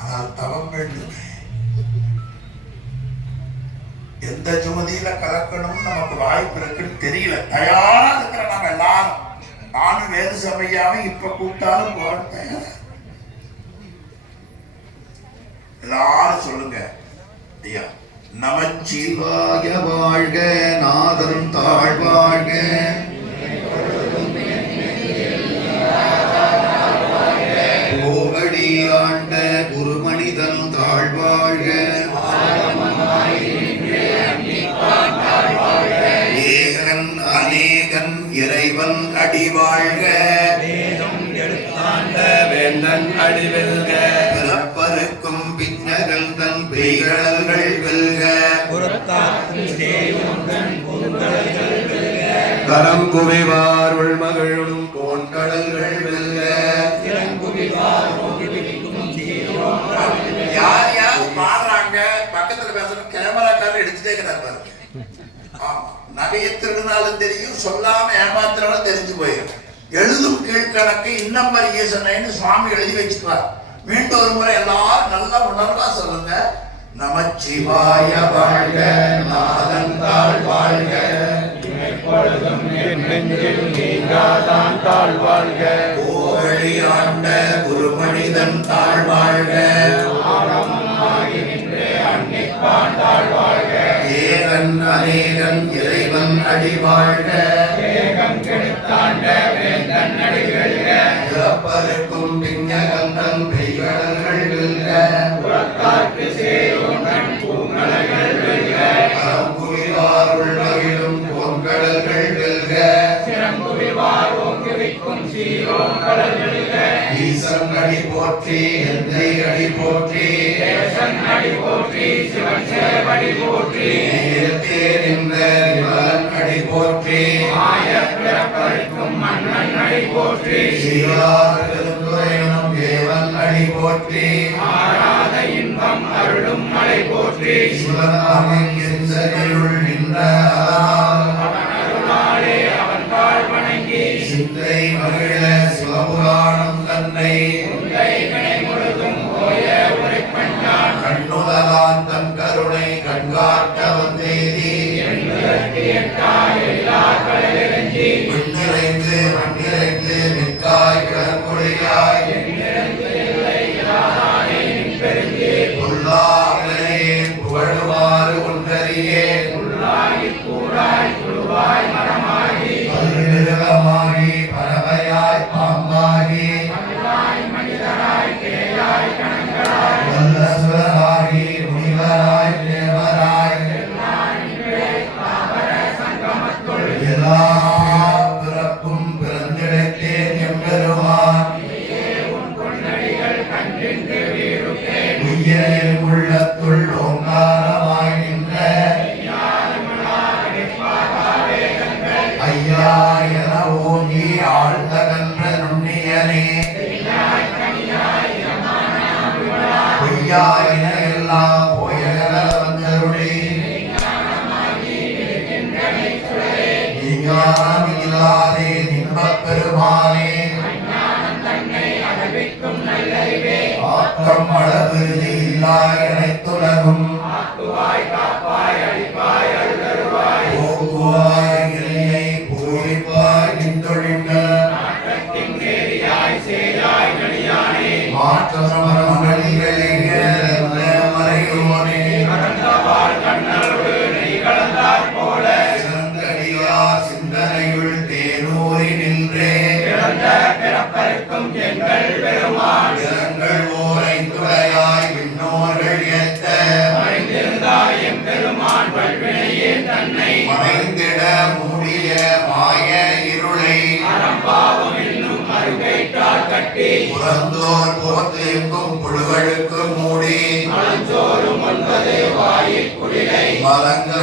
ஆனால் தவம் வேண்டும். எந்த ஜோதியில கலக்கணும் நமக்கு வாய்ப்பு இருக்குன்னு தெரியல. தயாரா இருக்கிற நாம எல்லாரும், நானும் வேறு சபையாவே இப்ப கூப்பிட்டாலும் போற தயார். எல்லாரும் சொல்லுங்க ஐயா. நமச்சிவாய வாழ்க, நாதன் தாழ் வாழ்க. கோவடி ஆண்ட குருமனிதன் தாழ் வாழ்க. ஏகன் அநேகன் இறைவன் அடி வாழ்க. வேந்தன் அடிவெல்க. பிறப்பருக்கும் பின்னகள் தன் பெய்களங்கள் வெல்க. கரம் குவிவார் உள்மகளும் கோண்கடல்கள் வெல்க. யார் யார் பாடுறாங்க பக்கத்துல பேசுற கேமராக்காரர் எடுத்துட்டே இருக்கிறாரு. நகையை திருடினாலும் தெரியும், சொல்லாம ஏமாத்தினாலும் தெரிஞ்சு போயிடும். எழுதும் கீழ்கணக்கு இன்னம்பர் ஈசனைன்னு சுவாமி எழுதி வச்சுக்குவார். மீண்டும் ஒரு முறை எல்லாரும் நல்ல உணர்வா சொல்லுங்க. நமச்சிவாய வாழ்க, நாதன் தாழ் வாழ்க. கோவழி ஆண்ட குருமனிதன் தாழ் வாழ்க. ஏகன் அநேகன் இறைவன் அடி வாழ்க. பிறப்பருக்கும் பிஞகந்தன் பெய்கடல்கள் வெல்க. அறம்புரிவாருள் மகிழும் பொன்கடல்கள் வெல்க. ஈசன் அடி போற்றி, எந்தை அடி போற்றி. நேரத்தே நின்ற நிமலன் அடி போற்றி. சீரார் பெருந்துரையனும் தேவன் அடி போற்றி. சிவனாமின் செஞ்சருள் நின்ற சிந்தை மகிழ சிவபுராணம் தன்னை கண்ணுதலான் தன் கருணை கண்காட்ட வந்தேதி. விண்ணிறைந்து மண்ணிறைந்து மிக்காய் கடற்கொழியாய் பொல்லாங்கலேன் புகழுமாறு ஒன்றறியேன். பல்மிருகமாகி பறவையாய் ஞானம் இல்லாதே இன்பப் பெருமானே ஆக்கம் அளவு இல்லா அனைத்துலகும் போக்குவாய் இறையை பூரிப்பாய் நின்றொழிந்த சிந்தனையுள் தேனூரி நின்றே இரங்கள் ஓரை துறையாய் விண்ணோர்கள் ஏத்த மறைந்திட மூடிய மாய இருளை புறந்தோர் போர்த்தேக்கும் புழுகளுக்கு மூடி மலங்க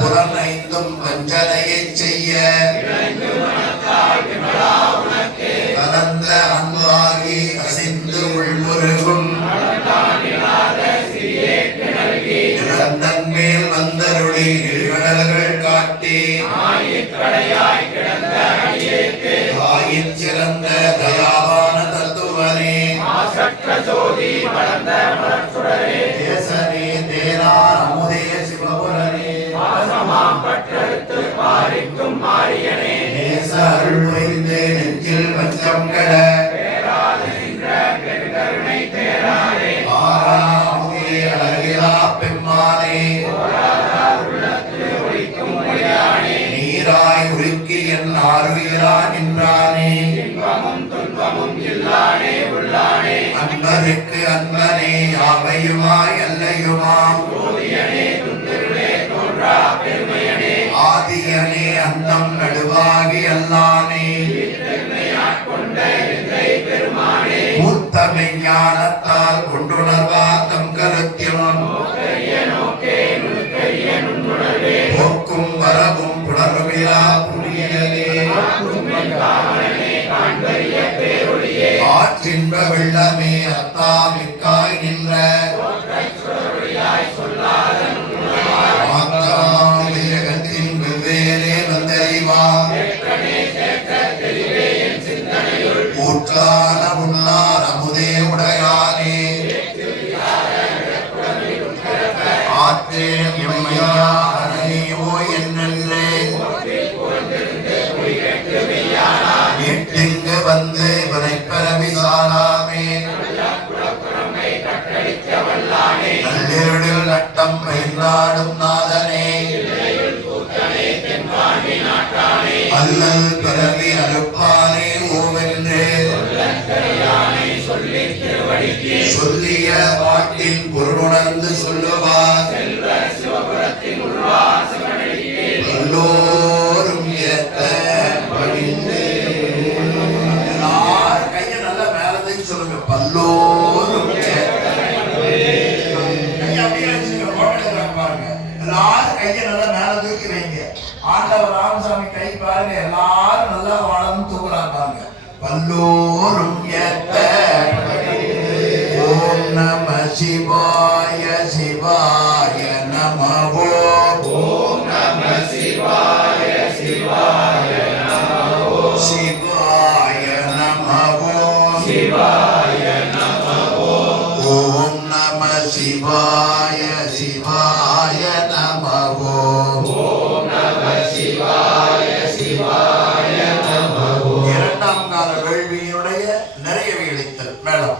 புறனைந்தும் வஞ்சனையைச் செய்ய கலந்த அன்பாகி அசிந்து உள்முருகும் இளந்தன் மேல் வந்தருளி கடல்கள் காட்டி தாயின் சிறந்த தயாவான தத்துவனே தேசனே தேனார் அமுதே சிவபுரனே நேச அருள் புரிந்து நெஞ்சில் பஞ்சம் கட ஆறாமுதே அழகிலா பெம்மானே நீராய் உருக்கி என் ஆறுயிரா நின்றானே அன்பருக்கு அன்பனே யாவையுமாய் அல்லையுமாம் ஆதியனே அந்தம் நடுவாகி அல்லானே மூத்தமை ஞானத்தால் கொண்டுணர்வா தம் கருத்திலும் போக்கும் வரவும் புணர்விழா புரியலே ஆற்றின்ப வெள்ளமே அத்தாமிக்காய் நின்ற ஜகத்தின் வெவ்வேறே வந்தறிவா ஊற்றான உண்ணார் அமுதே உடையானே ஆற்றேன் எம்மையா அணையோ என்னென்றே வீட்டிங்கு வந்து வினைப்பரவி சாராமே நள்ளிருளில் நட்டம் பயிர்நாடும் நாதனே அல்லல் பிறவி அறுப்பானே ஓவென்றே சொல்லிய பாட்டின் பொருளுணர்ந்து சொல்லுவார் எல்லோரும் ஏத்த பணிந்து எல்லாரும் கையை நல்லா மேலதையும் சொல்லுங்க பல்லோரும் எல்லாரும் கையை நல்லா மேல தூக்கி வைங்க. ஆண்டவர் ராமசாமி கை பாருங்க, எல்லாரும் நல்லா வளர்ந்து தூக்குறாங்க பாருங்க. பல்லோரும் ஏத்த ஓம் நம சிவாய சிவாய நம ஓம் நம சிவாய சிவாய நம சிவாய நம சிவாய நம ஓம் நம சிவாய சிவாய நம ஓம் நம சிவாய சிவாய நம. இரண்டாம் கால வேள்வியினுடைய நிறைய விழித்தல் மேடம்.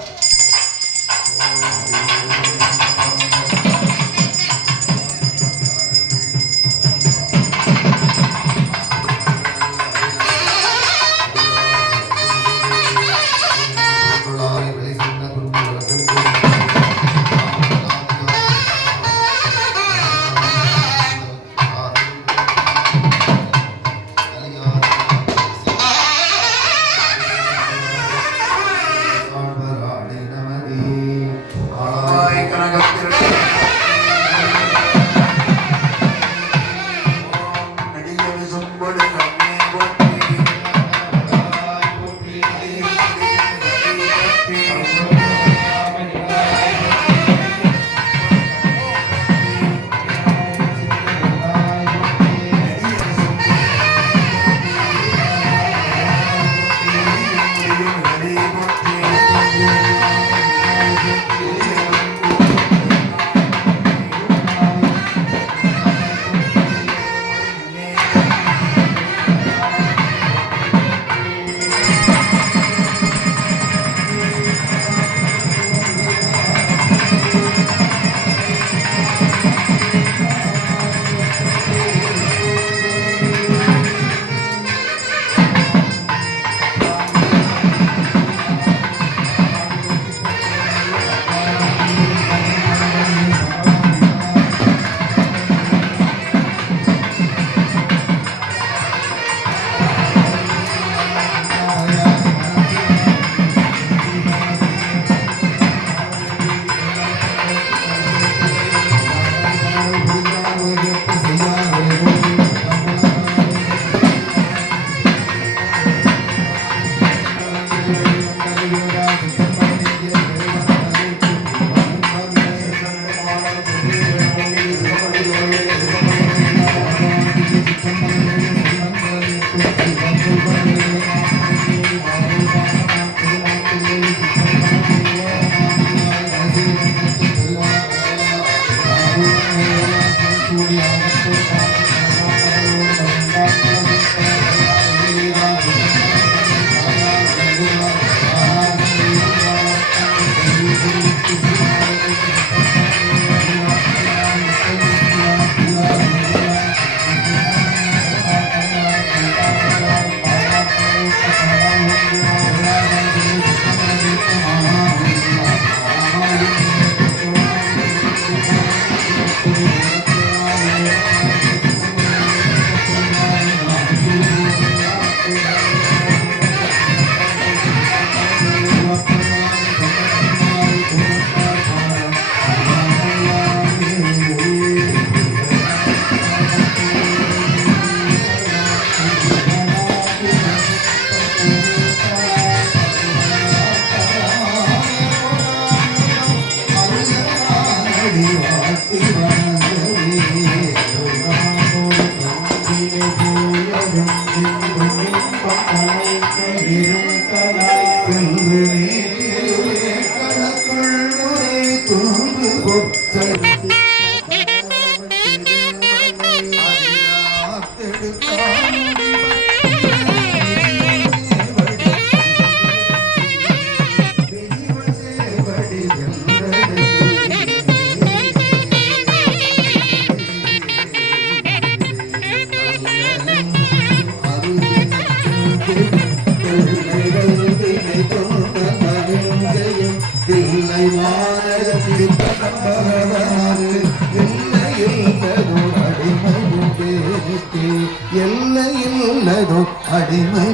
எல்லையில்லதோ அடிமை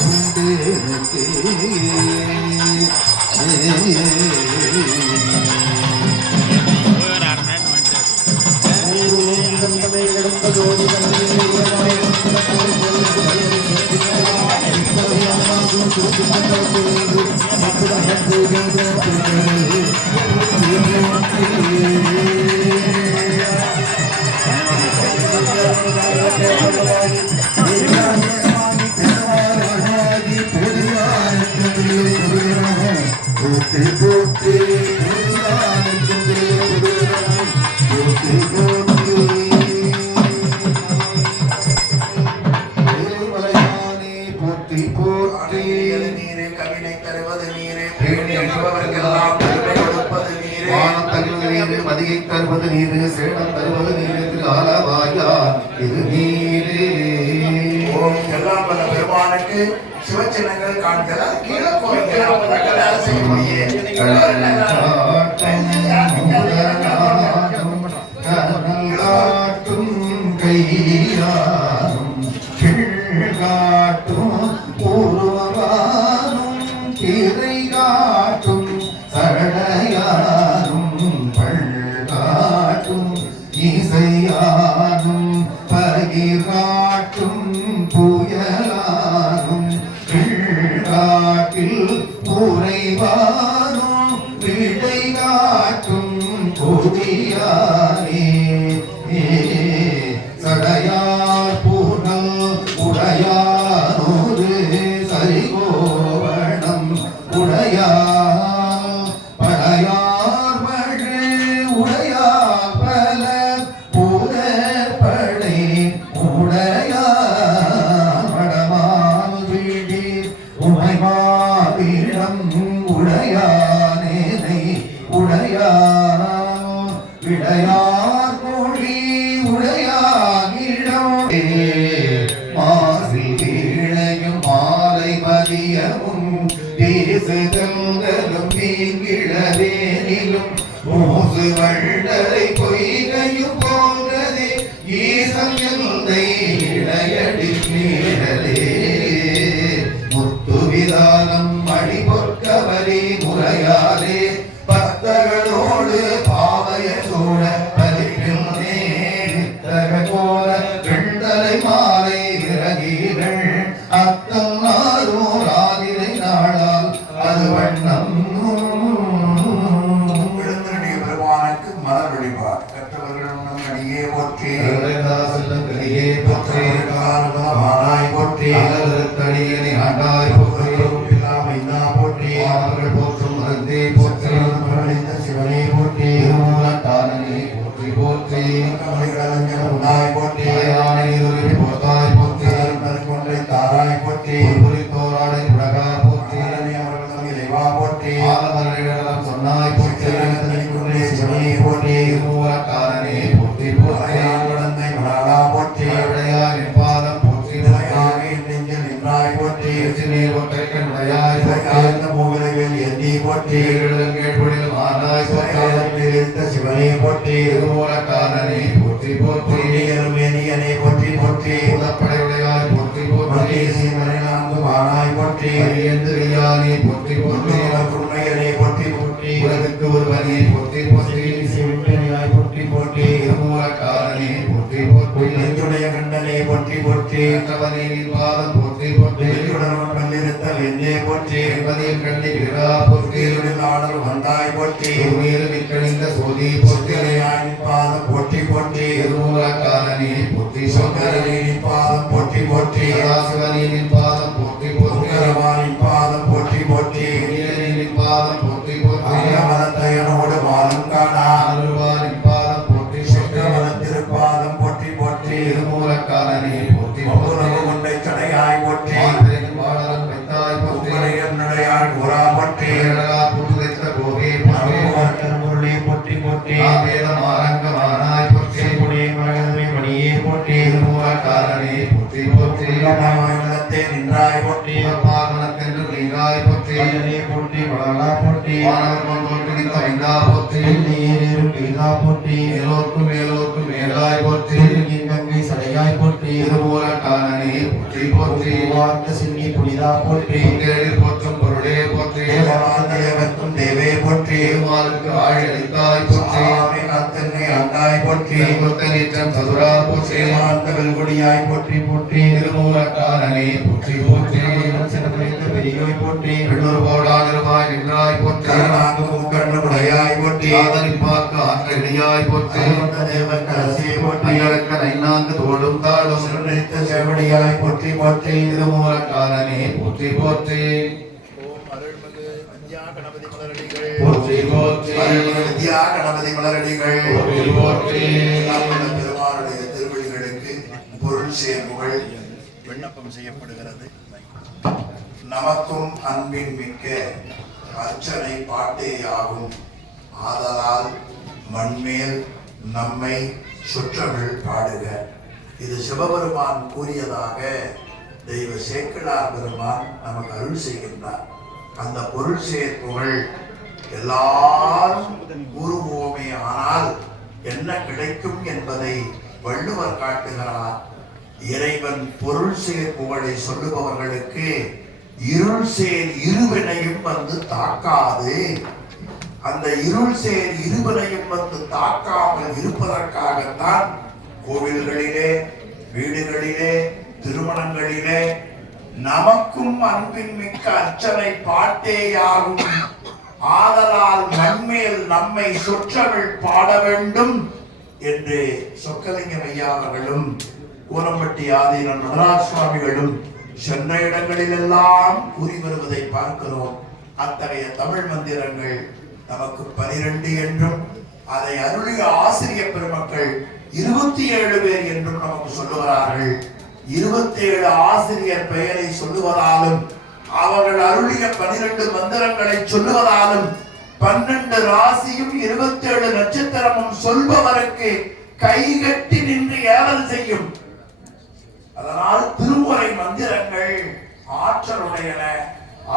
உண்டு நீரே கவினை தருவது நீரே பேணி அணிபவர்க்கெல்லாம் பெருமை கொடுப்பது நீரே வானம் தருவது நீரு மதியை தருவது நீரு சேடம் தருவது நீரு திரு ஆலவாயா இது நீரே ஓம் எல்லாம் வல்ல பெருமானுக்கு சிவச்சின்னங்கள் காண்கிற கீழே கோயில் செய்ய முடியும் கையாரும் காட்டும் உருவாரும் திரை காட்டும் சரடையாரும் பள்காட்டும் இசையாரும் பகிராட்டும் புயலாரும் காட்டில் உறைவாரும் விடை காட்டும் கொடியாரே சடையார் பூர்ணம் உடையானோரு சரிகோவணம் உடையார் படையார் மழை உடையார் பல பூரப்படை உடையார் மடமால் வீடி உமைமாவிடம் உடையானேனை உடையார் விடையார் மொழி உடையானிடம் மாசி கீழையும் மாலை மதியமும் பேசுதல்களும் நீங்கிழவேனிலும் மூசு வண்டரை பொய்கையும் போன்றதே ஈசன் எந்தை இளையடி நீழலே முத்துவிதானம் மணி பொற்கவரி முறையாலே பக்தர்களோடு பாவைய சூழ பதிப்பில் நேரித்தக போல வெண்தலை மாலை விறகீர்கள் அத்தம் நாளோர் ஆதிரை நாளால் அது வண்ணம் எழுந்தருடைய பெருமானுக்கு மலர் வழிபாடு கற்றவர்கள் நம் அடியே போற்றி செல்லங்கடியே போற்றி மானாய் போற்றி தடியனை ஆண்டாய் போற்றி இல்லாமைந்தா போற்றி அவர்கள் போற்றும் மருந்தே போற்றி சிவனே போற்றி தானே போற்றி போற்றி உண்டாய் போற்றி போத்தாய் போற்றி கொன்றை தாராய் போற்றி தோராடை உலகா போற்றி அவர்கள் இறைவா போற்றி ஆலமரிடம் சொன்னாய் போற்றி கொன்றை சிவனே போற்றி தானே போற்றி போற்றி குழந்தை மணாலா போற்றி விடையாய் பாதம் போற்றி நெஞ்சில் நின்றாய் போற்றி ஒற்றைக்கண் விடையாய் மூவிலையில் எண்ணி போற்றி கேட்பொழில் ஆனாய் சிவனே போற்றி தானே போற்றி போற்றி மேனியனை போற்றி போற்றி உடப்படையுடையாய் போற்றி போற்றி நான்கு மானாய் போற்றி கையானே போற்றி போற்றி உண்மையனை போற்றி போற்றி உலகுக்கு ஒரு வரியை போற்றி போற்றி விட்டனையாய் போற்றி போற்றி காரணே போற்றி போற்றி நெஞ்சுடைய கண்டனை போற்றி போற்றி கண்டவனின் பாதம் போற்றி போற்றி நெஞ்சுடன் கல்லிருத்தல் என்னே போற்றி என்பதையும் கண்டி விரா போற்றி ஆடல் வந்தாய் போற்றி உயிரில் கணிந்த சோதி போற்றி பாதம் போற்றி போற்றி காரணே போற்றி போற்றி சங்கரனின் பாதம் போற்றி போற்றி சதாசிவனின் பாதம் போற்றி போற்றி உங்கரவானின் பாதம் போற்றி போற்றி உயிரின் பாதம் போற்றி போற்றி மதத்தையனோடு பாதம் காணா அருள்வாரின் பாதம் போற்றி போற்றி திருப்பாதம் போற்றி போற்றி காரணே போற்றி போற்றி இல்லமாயிலத்தே நின்றாய் போற்றி பாகனக்கென்று நீராய் போற்றி ஐயனே போற்றி வளரா போற்றி வானவர்மம் தோற்றுவித்த ஐந்தா போற்றி நீரேறும் பெரிதா போற்றி மேலோர்க்கும் மேலோர்க்கும் மேலாய் போற்றி கங்கை சடையாய் போற்றி திருமூலக்காரனே போற்றி போற்றி வார்த்த சின்னி புனிதா போற்றி தேடில் போற்றும் பொருளே போற்றி தேவர்க்கும் தேவே போற்றி திருமாலுக்கு ஆழி அளித்தாய் போற்றி ஆமை காத்தன்னை ஆண்டாய் போற்றி நீற்றம் சதுரா போற்றி மாந்தவல் கொடியாய் போற்றி போற்றி திருமூலக்காரனே போற்றி போற்றி சிறப்புரைத்த பெரியோய் போற்றி எண்ணூர் போடாதிருவாய் நின்றாய் போற்றி கருணாங்கு முக்கண்ணு உடையாய் போற்றி ஆதரிப்பார்க்கு ஆற்றடியாய் போற்றி தேவர் கரசே போற்றி ஐயரக்க நைநான்கு தோடும் தாடும் சிறுநித்த செவடியாய் போற்றி போற்றி திருமூலக்காரனே போற்றி போற்றி போற்றி போற்றி வித்யா கணபதி மலரடிகள் போற்றி போற்றி நம்முடைய பெருமானுடைய திருவடிகளுக்கு பொருள் சேர்வுகள் விண்ணப்பம் செய்யப்படுகிறது. நமக்கும் அன்பின் மிக்க அர்ச்சனை பாட்டேயாகும். ஆதலால் மண்மேல் நம்மை சுற்றமிழ் பாடுக. இது சிவபெருமான் கூறியதாக தெய்வ சேக்கிழார் பெருமான் நமக்கு அருள் செய்கின்றார். அந்த பொருள் சேர்ப்புகள் எல்லாரும் கூறுவோமே, ஆனால் என்ன கிடைக்கும் என்பதை வள்ளுவர் காட்டுகிறார். இறைவன் பொருள் சேர்ப்புகளை சொல்லுபவர்களுக்கு இருள் சேர் இருவினையும் வந்து தாக்காது. அந்த இருள் சேர் இருவினையும் வந்து தாக்காமல் இருப்பதற்காகத்தான் கோவில்களிலே, வீடுகளிலே, திருமணங்களிலே நமக்கும் அன்பின் மிக்க அர்ச்சனை பாட்டேயாகும். ஆதலால் மண்மேல் நம்மை சொற்றமிழ் பாட வேண்டும் என்று சொக்கலிங்கம் ஐயா அவர்களும் கூனம்பட்டி ஆதீன நடராஜ சுவாமிகளும் சென்ற இடங்களிலெல்லாம் கூறி வருவதை பார்க்கிறோம். அத்தகைய தமிழ் மந்திரங்கள் நமக்கு 12 என்றும் அதை அருளிய ஆசிரியர் பெருமக்கள் 27 பேர் என்றும் நமக்கு சொல்லுகிறார்கள். 27 ஆசிரியர் பெயரை சொல்லுவதாலும் அவர்கள் அருளிய 12 மந்திரங்களை சொல்லுவதாலும் 12 ராசியும் 27 நட்சத்திரமும் சொல்பவருக்கு கைகட்டி நின்று ஏவல் செய்யும். அதனால் திருமுறை மந்திரங்கள் ஆற்றலுடையன,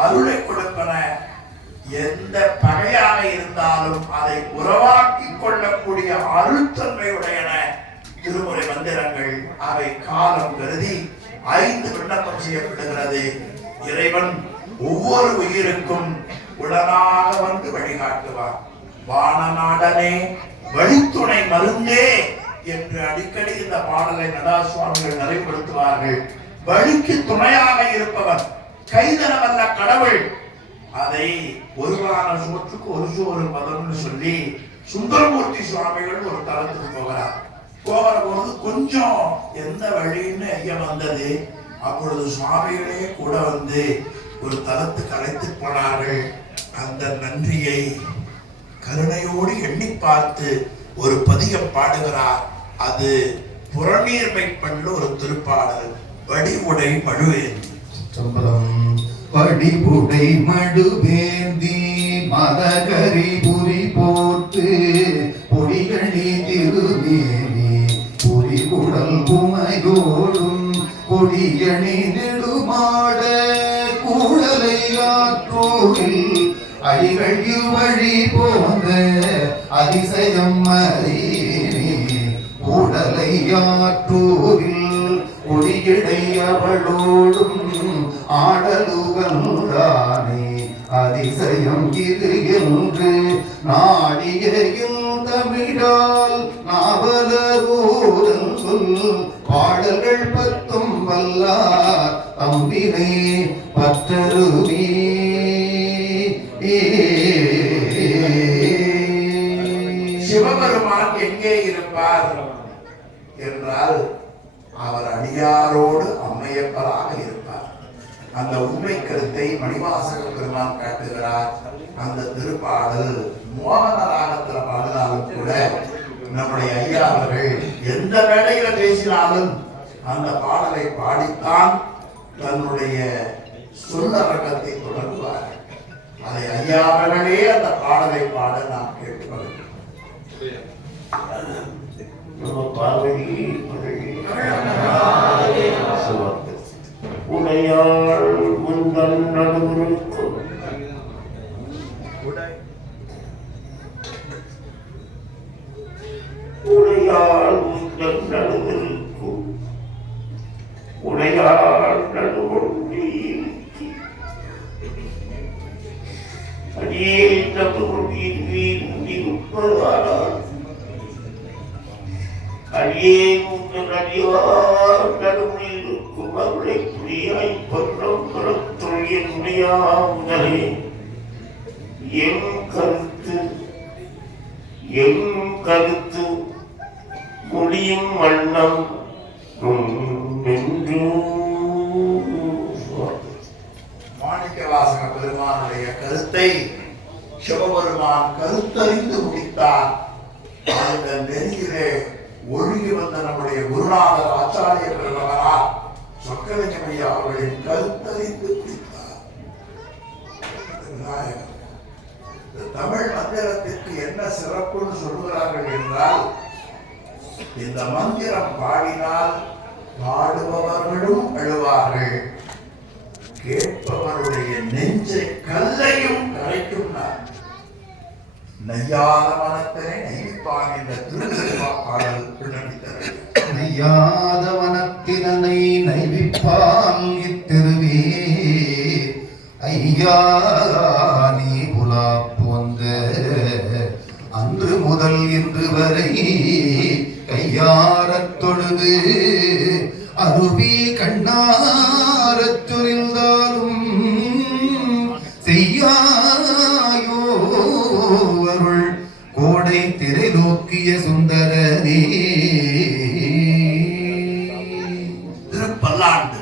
அருளை கொடுப்பன. எந்த பகையாக இருந்தாலும் அதை உறவாக்கிக் கொள்ளக்கூடிய அருள்தன்மையுடையன திருமுறை மந்திரங்கள். அவை காலம் கருதி 5 விண்ணப்பம் செய்யப்படுகிறது. இறைவன் ஒவ்வொரு உயிருக்கும் உடனாக வந்து வழிகாட்டுவார். வானநாடனே வழித்துணை மருந்தே என்று அடிக்கடி இந்த பாடலை நடராஜ சுவாமிகள் நிறைவுபடுத்துவார்கள். வழிக்கு துணையாக இருப்பவர், கைதரவல்ல கடவுள். அதை ஒருவரான சோற்றுக்கு ஒரு சோறு பதம்னு சொல்லி சுந்தரமூர்த்தி சுவாமிகள் ஒரு தளத்துக்கு போகிறார். போகிற போது கொஞ்சம் எந்த வழின்னு ஐயா வந்தது. அப்பொழுது சுவாமிகளே கூட வந்து ஒரு தலத்துக்கு அழைத்து போனார்கள். அந்த நன்றியை கருணையோடு எண்ணி பார்த்து ஒரு பதிகம் பாடுகிறார். அது புறநீர்மை பண்ண ஒரு திருப்பாடல். வடி உடை மழுவேந்தி. படிபுடை மடுவேந்தி மதகரி புரி போத்து பொடிகழி திருவேணி புரி குடல் குமையோடும் கொடியணி நெடுமாட கூடலை ஆற்றோரில் அடிகழி வழி போந்த அதிசயம் அறினி கூடலை ஆற்றோரில் கொடியடை அவளோடும் ஆடலுகந்தானே அதிசயம் இது என்று நாடிகையில் தமிழால் நாவலூரல் சொல் பாடல்கள் 10 வல்லார் தம்பினை பற்றருவி. சிவபெருமான் எங்கே இருப்பார் என்றால் அவர் அடியாரோடு அம்மையப்பராக இருப்பார். அந்த உண்மை கருத்தை மணிவாசக பெருமான் காட்டுகிறார். அந்த திருப்பாடல் மோகன ராகத்துல பாடினாலும் கூட நம்முடைய ஐயா அவர்கள் எந்த வேளையில பேசினாலும் அந்த பாடலை பாடித்தான் தன்னுடைய சொல்லரங்கத்தை தொடங்குவார். அதை ஐயா அவர்களே அந்த பாடலை பாட நாம் கேட்பது. பார்வதி உடையாள் முந்தன் நடுவுக்கும் உடையாள் முந்தன் நடுவுக்கும் உடையாள் நடுவொன்றி அடியே நடுவொன்றின் வீர் முடிவுப்பதானால் அடியே உங்கள் அடியார் நடுவில் இருக்கும் அவளை புரியாய் பன்றம் புறத்துள் என்னுடைய முதலே என் கருத்து முடியும் வண்ணம் மாணிக்கவாசக பெருமானுடைய கருத்தை சிவபெருமான் கருத்தறிந்து முடித்தார். அந்த நெறியிலே ஒழுகி வந்த நம்முடைய குருநாதர் ஆச்சாரிய பெருமகனார் சொக்கலிங்கமையா அவர்களின் கருத்தறிந்து முடித்தார். விநாயகர் தமிழ் மந்திரத்திற்கு என்ன சிறப்புன்னு சொல்கிறார்கள் என்றால், இந்த மந்திரம் பாடினால் பாடுபவர்களும் அழுவார்கள், கேட்பவருடைய நெஞ்சை கல்லையும் கரைக்கும். நெய்யாத மனத்தினை நெய்விப்பான் என்ற திருச்சிறப்பா பாடல் விண்ணப்பித்தது. நெய்யாத வனத்தினை நைவிப்பான் இத்திருவே ஐயா நீ புலா போந்த அன்று முதல் இன்று வரை கையாரத் தொழுது அருவி கண்ணாரத் சொரிந்தாலும் செய்யாயோ அருள் கோடை திரை நோக்கிய சுந்தரனே. திருப்பல்லாண்டு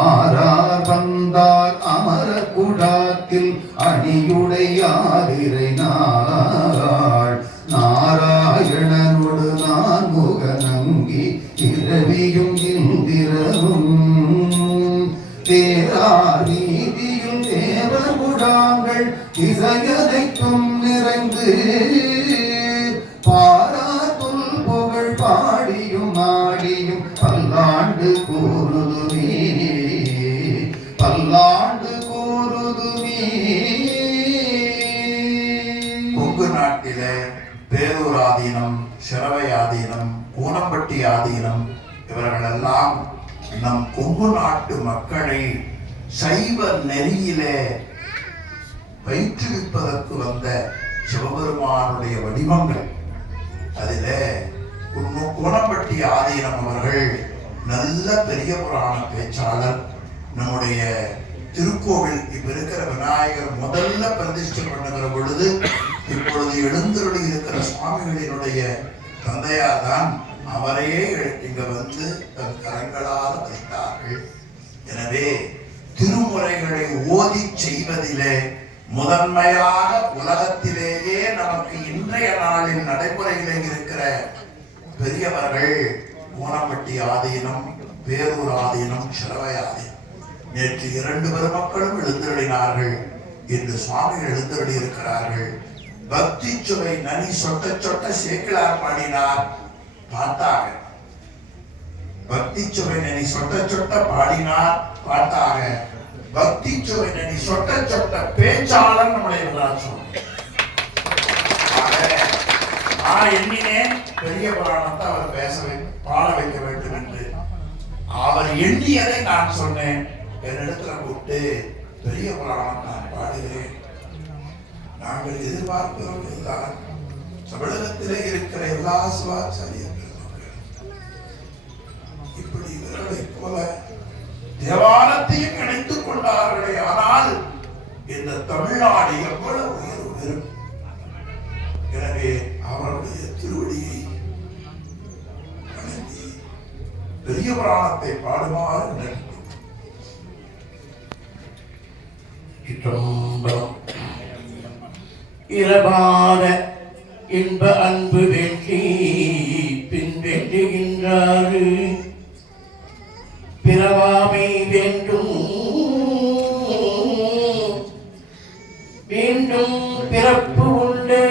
ஆரார் வந்தார் அமர குடாத்தில் அணியுடையாதிரை நாள் நாராயணனோடு நான் முகநங்கி இரவியும் இந்திரமும் தேரார் நீதியும் தேவகுடாங்கள் இசையனைக்கும் நிறைந்து பாராத்துள் புகழ் பாடியும் ஆடியும் பல்லாண்டு கூறுதுமே பல்லாண்டு கூறுதுமே. கொங்கு நாட்டிலே பேரூர் ஆதீனம், சிரவை ஆதீனம், கூனம்பட்டி ஆதீனம் இவர்களெல்லாம் நம் கொங்கு நாட்டு மக்களை சைவ நெறியிலே பயிற்றுவிப்பதற்கு வந்த சிவபெருமானுடைய வடிவங்கள். அதிலே கூனம்பட்டி ஆதீனம் அவர்கள் நல்ல பெரிய புராண பேச்சாளர். நம்முடைய திருக்கோவில் இப்ப இருக்கிற விநாயகர் முதல்ல பிரதிஷ்டை பண்ணுகிற பொழுது இப்பொழுது எழுந்தருளி இருக்கிற சுவாமிகளினுடைய தந்தையார் தான் அவரையே இங்க வந்து தன் கரங்களால் வைத்தார்கள். எனவே திருமுறைகளை ஓதி செய்வதிலே முதன்மையாக உலகத்திலேயே நமக்கு இன்றைய நாளில் நடைமுறையிலே இருக்கிற பெரியவர்கள் கூனம்பட்டி ஆதீனம், பேரூர் ஆதீனம், சிரவை ஆதீனம். நேற்று 2 பெருமக்களும் எழுந்தருளினார்கள். இன்று சுவாமிகள் எழுந்தருளி இருக்கிறார்கள். பக்தி சுவை நனி சொட்ட சொட்ட சேக்கிழார் பாடினார், பார்த்தாக. பக்தி சுவை நனி சொட்ட சொட்ட பாடினார், பார்த்தாக. பக்தி சுவை நனி சொட்ட சொட்ட பேச்சாளர் நம்முடைய நான் எண்ணினேன் பெரிய புராணத்தை அவர் பாட வைக்க வேண்டும் என்று. அவர் எண்ணியதை நான் சொன்னேன். என்னிடத்துல கூப்பிட்டு பெரிய புராணம் நான் பாடுகிறேன். நாங்கள் எதிர்பார்க்கிறோம் இதுதான். தமிழகத்திலே இருக்கிற எல்லா சிவாச்சாரியர்களும் இப்படி இவர்களை போல தேவாலயத்தையும் இணைத்துக் கொண்டார்களே. ஆனால் இந்த தமிழ்நாடு எவ்வளவு உயர்வு பெறும். எனவே அவருடைய திருவடியை வணங்கி பெரிய புராணத்தை பாடுமாறு நினைக்கிறோம். இரவாத இன்ப அன்பு வேண்டி பின் வேண்டுகின்றாரு பிறவாமை வேண்டும் மீண்டும் பிறப்பு உண்டே.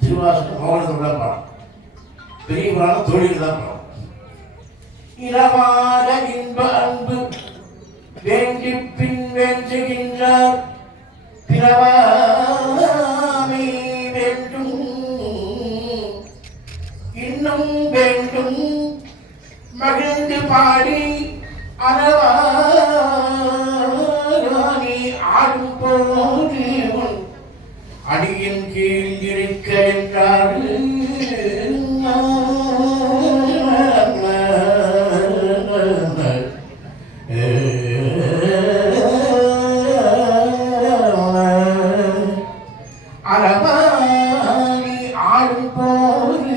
திருவாசகம் பெரிய தொழில் தான் இரவாத இன்ப அன்பு வேண்டி பின் வேண்டுகின்றார் பிறவாமை வேண்டும் இன்னும் வேண்டும் மகிழ்ந்து பாடி அறவாணி ஆடும் போது அடியின் கீழ் இருக்க என்றார் அறவாணி ஆடும் போது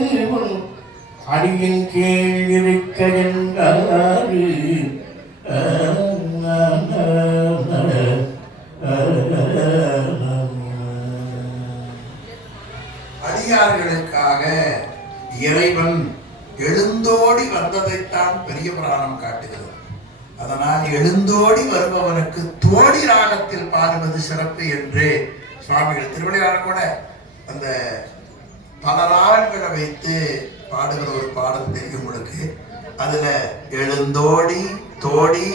அடியின் கீழ் இருக்க என்றார் அடியார்களுக்காக இறைவன் எழுந்தோடி வந்ததைத்தான் பெரிய புராணம் காட்டுகிறது. அதனால் எழுந்தோடி வருபவனுக்கு தோடி ராகத்தில் பாடுவது சிறப்பு என்று சுவாமிகள் திருவிளையாடல் கூட அந்த பல ராகங்களை வைத்து பாடுகிற ஒரு பாடல் தெரியும் உங்களுக்கு. அதுல எழுந்தோடி தோடி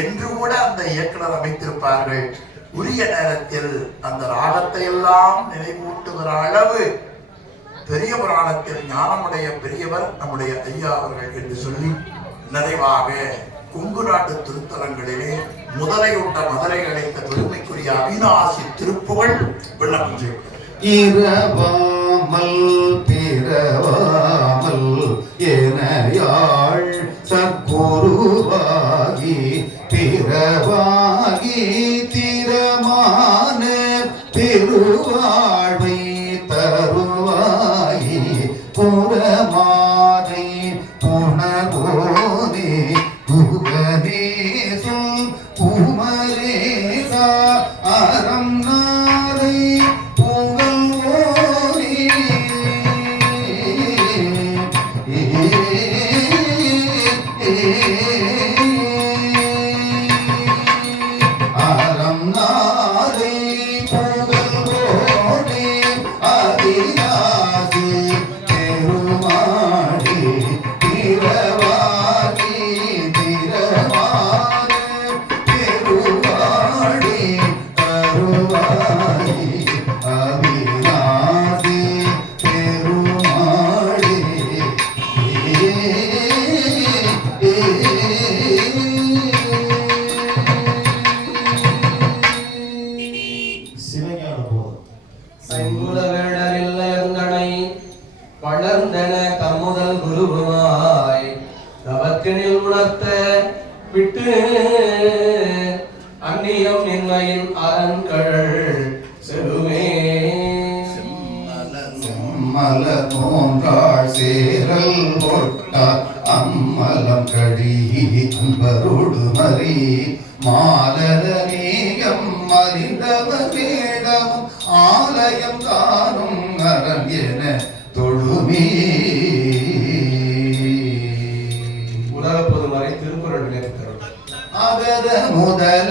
என்று கூட அந்த இயக்குனர் அமைத்திருப்பார்கள். உரிய நேரத்தில் அந்த ராகத்தை எல்லாம் நினைவூட்டுகிற அளவு பெரிய புராணத்தில் ஞானமுடைய பெரியவர் நம்முடைய ஐயா அவர்கள் என்று சொல்லி நிறைவாக கொங்கு நாட்டு திருத்தலங்களிலே முதலையுண்ட மதுரை அழைத்த பெருமைக்குரிய அவிநாசி திருப்புகழ் விண்ணப்பம் செய்யும். இரவாமல் பிறவாமல் எனையாள் சற்குருவாகி பிறவாகி திறமான திருவாழ்வை தருவாயி புறமாதை புனகோனே புகனேசும் குமரேசா அறம் நாதை அறம் நாதை புகழோனே அதிராசி பெருமாடி திரவாகி திரவான பெருவாடி கருவாயி அவிநாசி பெருமாடி சிவஞான போதும் செங்குலவேடரில்லை வளர்ந்தன தம்முதல் குருவுமாய் தவத்தினில் உணர்த்த விட்டு அந்நியம் நின்மையின் அரண்கள் செலுமே செம்மல தோன்றாள் சேரல் ஒட்டார் அம்மலம் கடி அன்பரோடு மறி மாலரநேயம் அறிந்தவர் வேடமும் ஆலயம் தானும் அறம் என தொழுமே. உலகப்பொது வரை திருக்குறள் நினைத்தரும் அகர முதல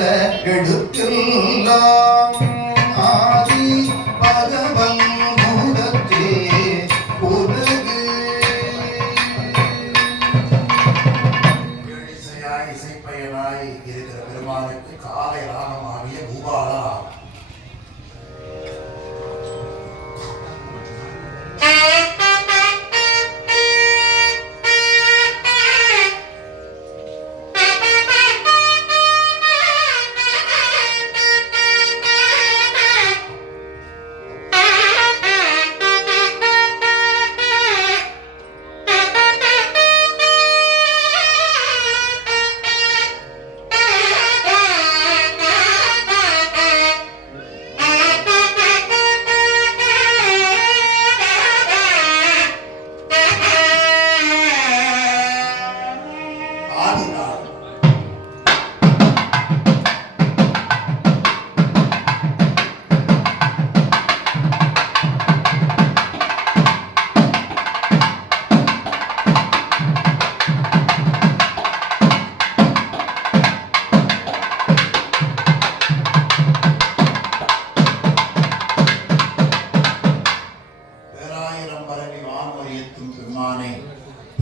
எடுத்தெல்லாம் ஆதி பகவன் மூடத்தே உலகு இசையாய் இசைப்பயனாய் இருக்கிற பெருமானுக்கு காலை ராகமாகிய பூபாலா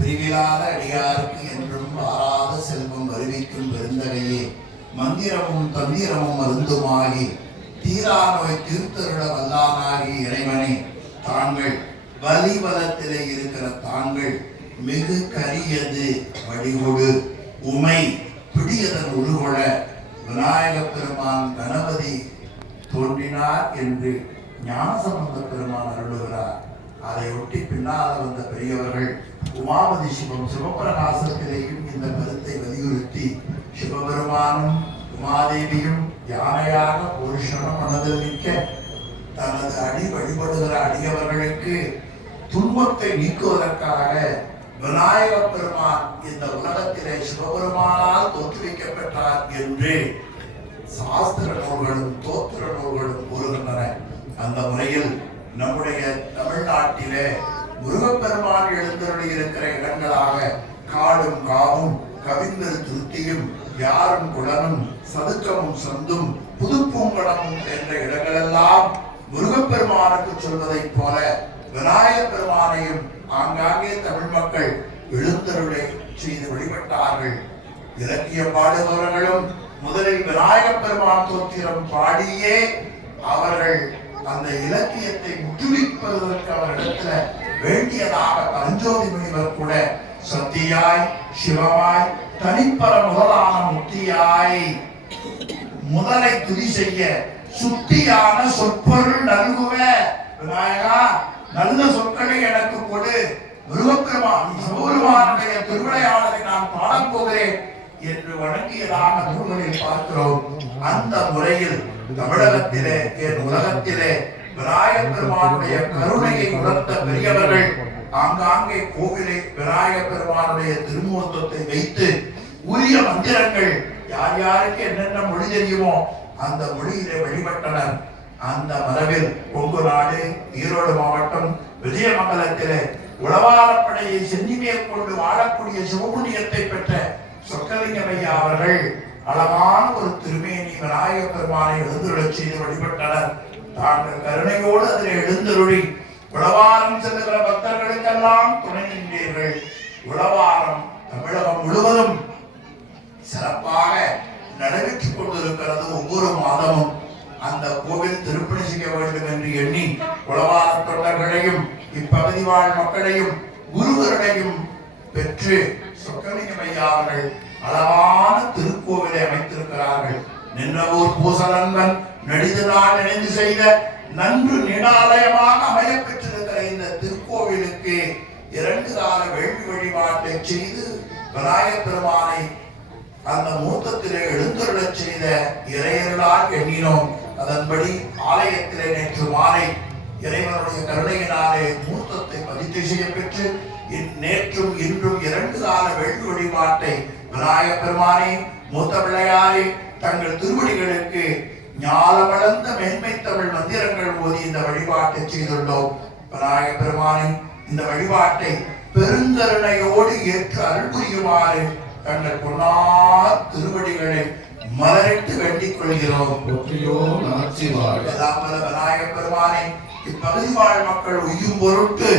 பிரிவிலாத அடியாருக்கு என்றும் வாராத செல்வம் வருவிக்கும் பெருந்தகையே, மந்திரமும் தந்திரமும் மருந்துமாகி தீரா நோய் தீர்த்தருட வல்லானாகி இறைவனே, தாங்கள் வலிவலத்திலே இருக்கிற தாங்கள் மிகு கரியது வடிகொடு உமை பிடியதன் உருகொள விநாயக பெருமான் கணபதி தோன்றினார் என்று ஞானசம்பந்த பெருமான் அருளுகிறார். அதை ஒட்டி பின்னால் வந்த பெரியவர்கள் உமாபதி சிவம் சிவபிரகாசத்திலேயும் இந்த கருத்தை வலியுறுத்தி சிவபெருமானும் உமாதேவியும் யானையாக புருஷனும் மனதில் நிற்க தனது அடி வழிபடுகிற அடியவர்களுக்கு துன்பத்தை நீக்குவதற்காக விநாயக பெருமான் இந்த உலகத்திலே சிவபெருமானால் தோற்றுவிக்கப்பட்டார் என்று சாஸ்திர நூல்களும் தோத்திர நூல்களும் கூறுகின்றன. அந்த முறையில் நம்முடைய தமிழ்நாட்டிலே முருகப்பெருமான் எழுந்தருளி இருக்கிற இடங்களாக காடும் காவும் கவிந்தல் திருத்தியும் யாரும் குளனும் சதுக்கமும் சந்தும் புதுப்பூங்கடமும் என்ற இடங்களெல்லாம் முருகப்பெருமானுக்கு சொல்வதைப் போல விநாயக பெருமானையும் ஆங்காங்கே தமிழ் மக்கள் எழுந்தருளை செய்து வழிபட்டார்கள். இலக்கிய பாடுபவர்களும் முதலில் விநாயக பெருமான் தோத்திரம் பாடியே அவர்கள் அந்த இலக்கியத்தை முற்றுவிப்பதற்கு அவரிடத்துல வேண்டியதாக பரஞ்சோதி முனிவர் கூட சத்தியாய் சிவமாய் தனிப்பர முதலான முத்தியாய் முதலை துதி செய்ய சுத்தியான சொற்பொருள் நல்குவ விநாயகா, நல்ல சொற்களை எனக்கு கொடு, முருகப்பெருமான் சிவபெருமானுடைய திருவிளையாடலை நான் பாடப் போகிறேன் என்று வழங்கியதாக நூல்களில் பார்க்கிறோம். அந்த முறையில் தமிழகத்திலே என் உலகத்திலே விநாயக பெருமானுடைய கருணையை உணர்த்த பெரியவர்கள் ஆங்காங்கே கோவிலை விநாயக பெருமானுடைய திருமூர்த்தத்தை வைத்து உரிய மந்திரங்கள் யார் யாருக்கு என்னென்ன மொழி தெரியுமோ அந்த மொழியிலே வழிபட்டனர். அந்த மரபில் கொங்கு நாடு ஈரோடு மாவட்டம் விஜயமங்கலத்திலே உளவாரப்படையை சென்னி மேற்கொண்டு வாழக்கூடிய சிவபுண்ணியத்தை பெற்ற சொக்கலிங்கமையா அவர்கள் அழகான ஒரு திருமேனி விநாயக பெருமானை எழுந்துருளச் செய்து வழிபட்டனர். தாங்கள் கருணையோடு அதில் எழுந்தருளி உளவாரம் செல்லுகிற பக்தர்களுக்கெல்லாம் துணை நின்றீர்கள். உளவாரம் தமிழகம் முழுவதும் சிறப்பாக நடைபெற்றுக் கொண்டிருக்கிறது. ஒவ்வொரு மாதமும் அந்த கோவில் திருப்பணி செய்ய வேண்டும் என்று எண்ணி உளவார தொண்டர்களையும் இப்பகுதி வாழ் மக்களையும் குருவர்களையும் பெற்று சொக்கலிங்கமையா அவர்கள் அழகான திருக்கோவிலை அமைத்திருக்கிறார்கள். நின்றவூர் பூசலங்கன் நெடிது நாள் இணைந்து செய்த நன்று நீடாலயமாக அமைய பெற்றிருக்கிற இந்த திருக்கோவிலுக்கு 2 கால வேள்வி வழிபாட்டை செய்து விநாயக பெருமானை அந்த மூர்த்தத்திலே எழுந்தருளச் செய்த இறையர்களால் எண்ணினோம். அதன்படி ஆலயத்திலே நேற்று மாலை இறைவனுடைய கருணையினாலே மூர்த்தத்தை பதித்து செய்ய பெற்று நேற்றும் இன்றும் 2 கால வேள்வி வழிபாட்டை விநாயக பெருமானை மூத்த பிள்ளையாரை தங்கள் திருவடிகளுக்கு ஞான வளர்ந்த மேன்மை தமிழ் மந்திரங்கள் ஓதி இந்த வழிபாட்டை செய்துள்ளோம். விநாயக பெருமானை இந்த வழிபாட்டை பெருங்கருணையோடு ஏற்று அருள் புரியுமாறு தங்கள் பொன்னார் திருவடிகளை மலரிட்டு வேண்டிக் கொள்கிறோம். விநாயக பெருமானை இப்பகுதி வாழ் மக்கள் உய்யும் பொருட்டு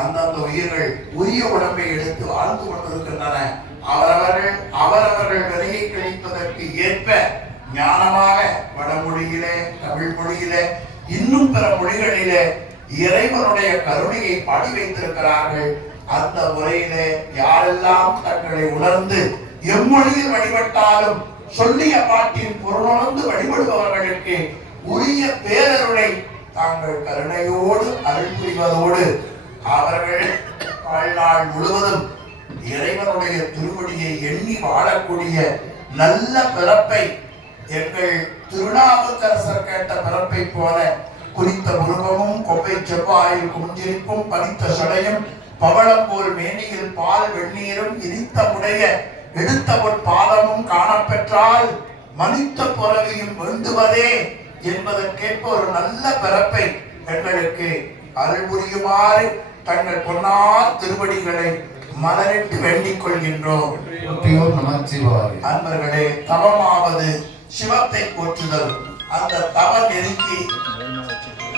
அந்தந்த உயிர்கள் உரிய உடம்பை எடுத்து வாழ்ந்து கொண்டிருக்கின்றன. அவரவர்கள் விலையை கழிப்பதற்கு ஏற்ப ஞானமாக வடமொழியிலே தமிழ் மொழியிலே இன்னும் பிற மொழிகளிலே இறைவனுடைய கருணையை பாடி வைத்திருக்கிறார்கள். அந்த முறையிலே யாரெல்லாம் தங்களை உணர்ந்து எம்மொழியில் வழிபட்டாலும் சொல்லிய பாட்டின் பொருளுணர்ந்து வழிபடுபவர்களுக்கு உரிய பேரருளை தாங்கள் கருணையோடு அருள் புரிவதோடு அவர்கள் வாழ்நாள் முழுவதும் இறைவனுடைய திருவடியை எண்ணி வாழக்கூடிய நல்ல பிறப்பை எங்கள் திருநாவுக்கரசர் கேட்ட பிறப்பை போல குறித்த முருகமும் கொப்பை செவ்வாயில் குஞ்சிரிப்பும் பனித்த சடையும் பவளம் போல் மேனியில் பால் வெந்நீரும் இனித்த முடைய எடுத்த பாதமும் காணப்பெற்றால் மனித பிறவியும் வேண்டுவதே என்பதற்கேற்ப ஒரு நல்ல பிறப்பை எங்களுக்கு அருள் புரியுமாறு தங்கள் பொன்னார் திருவடிகளை மலரிட்டு வேண்டிக் கொள்கின்றோம். அன்பர்களே, தவமாவது சிவத்தை போற்றுதல். அந்த தவ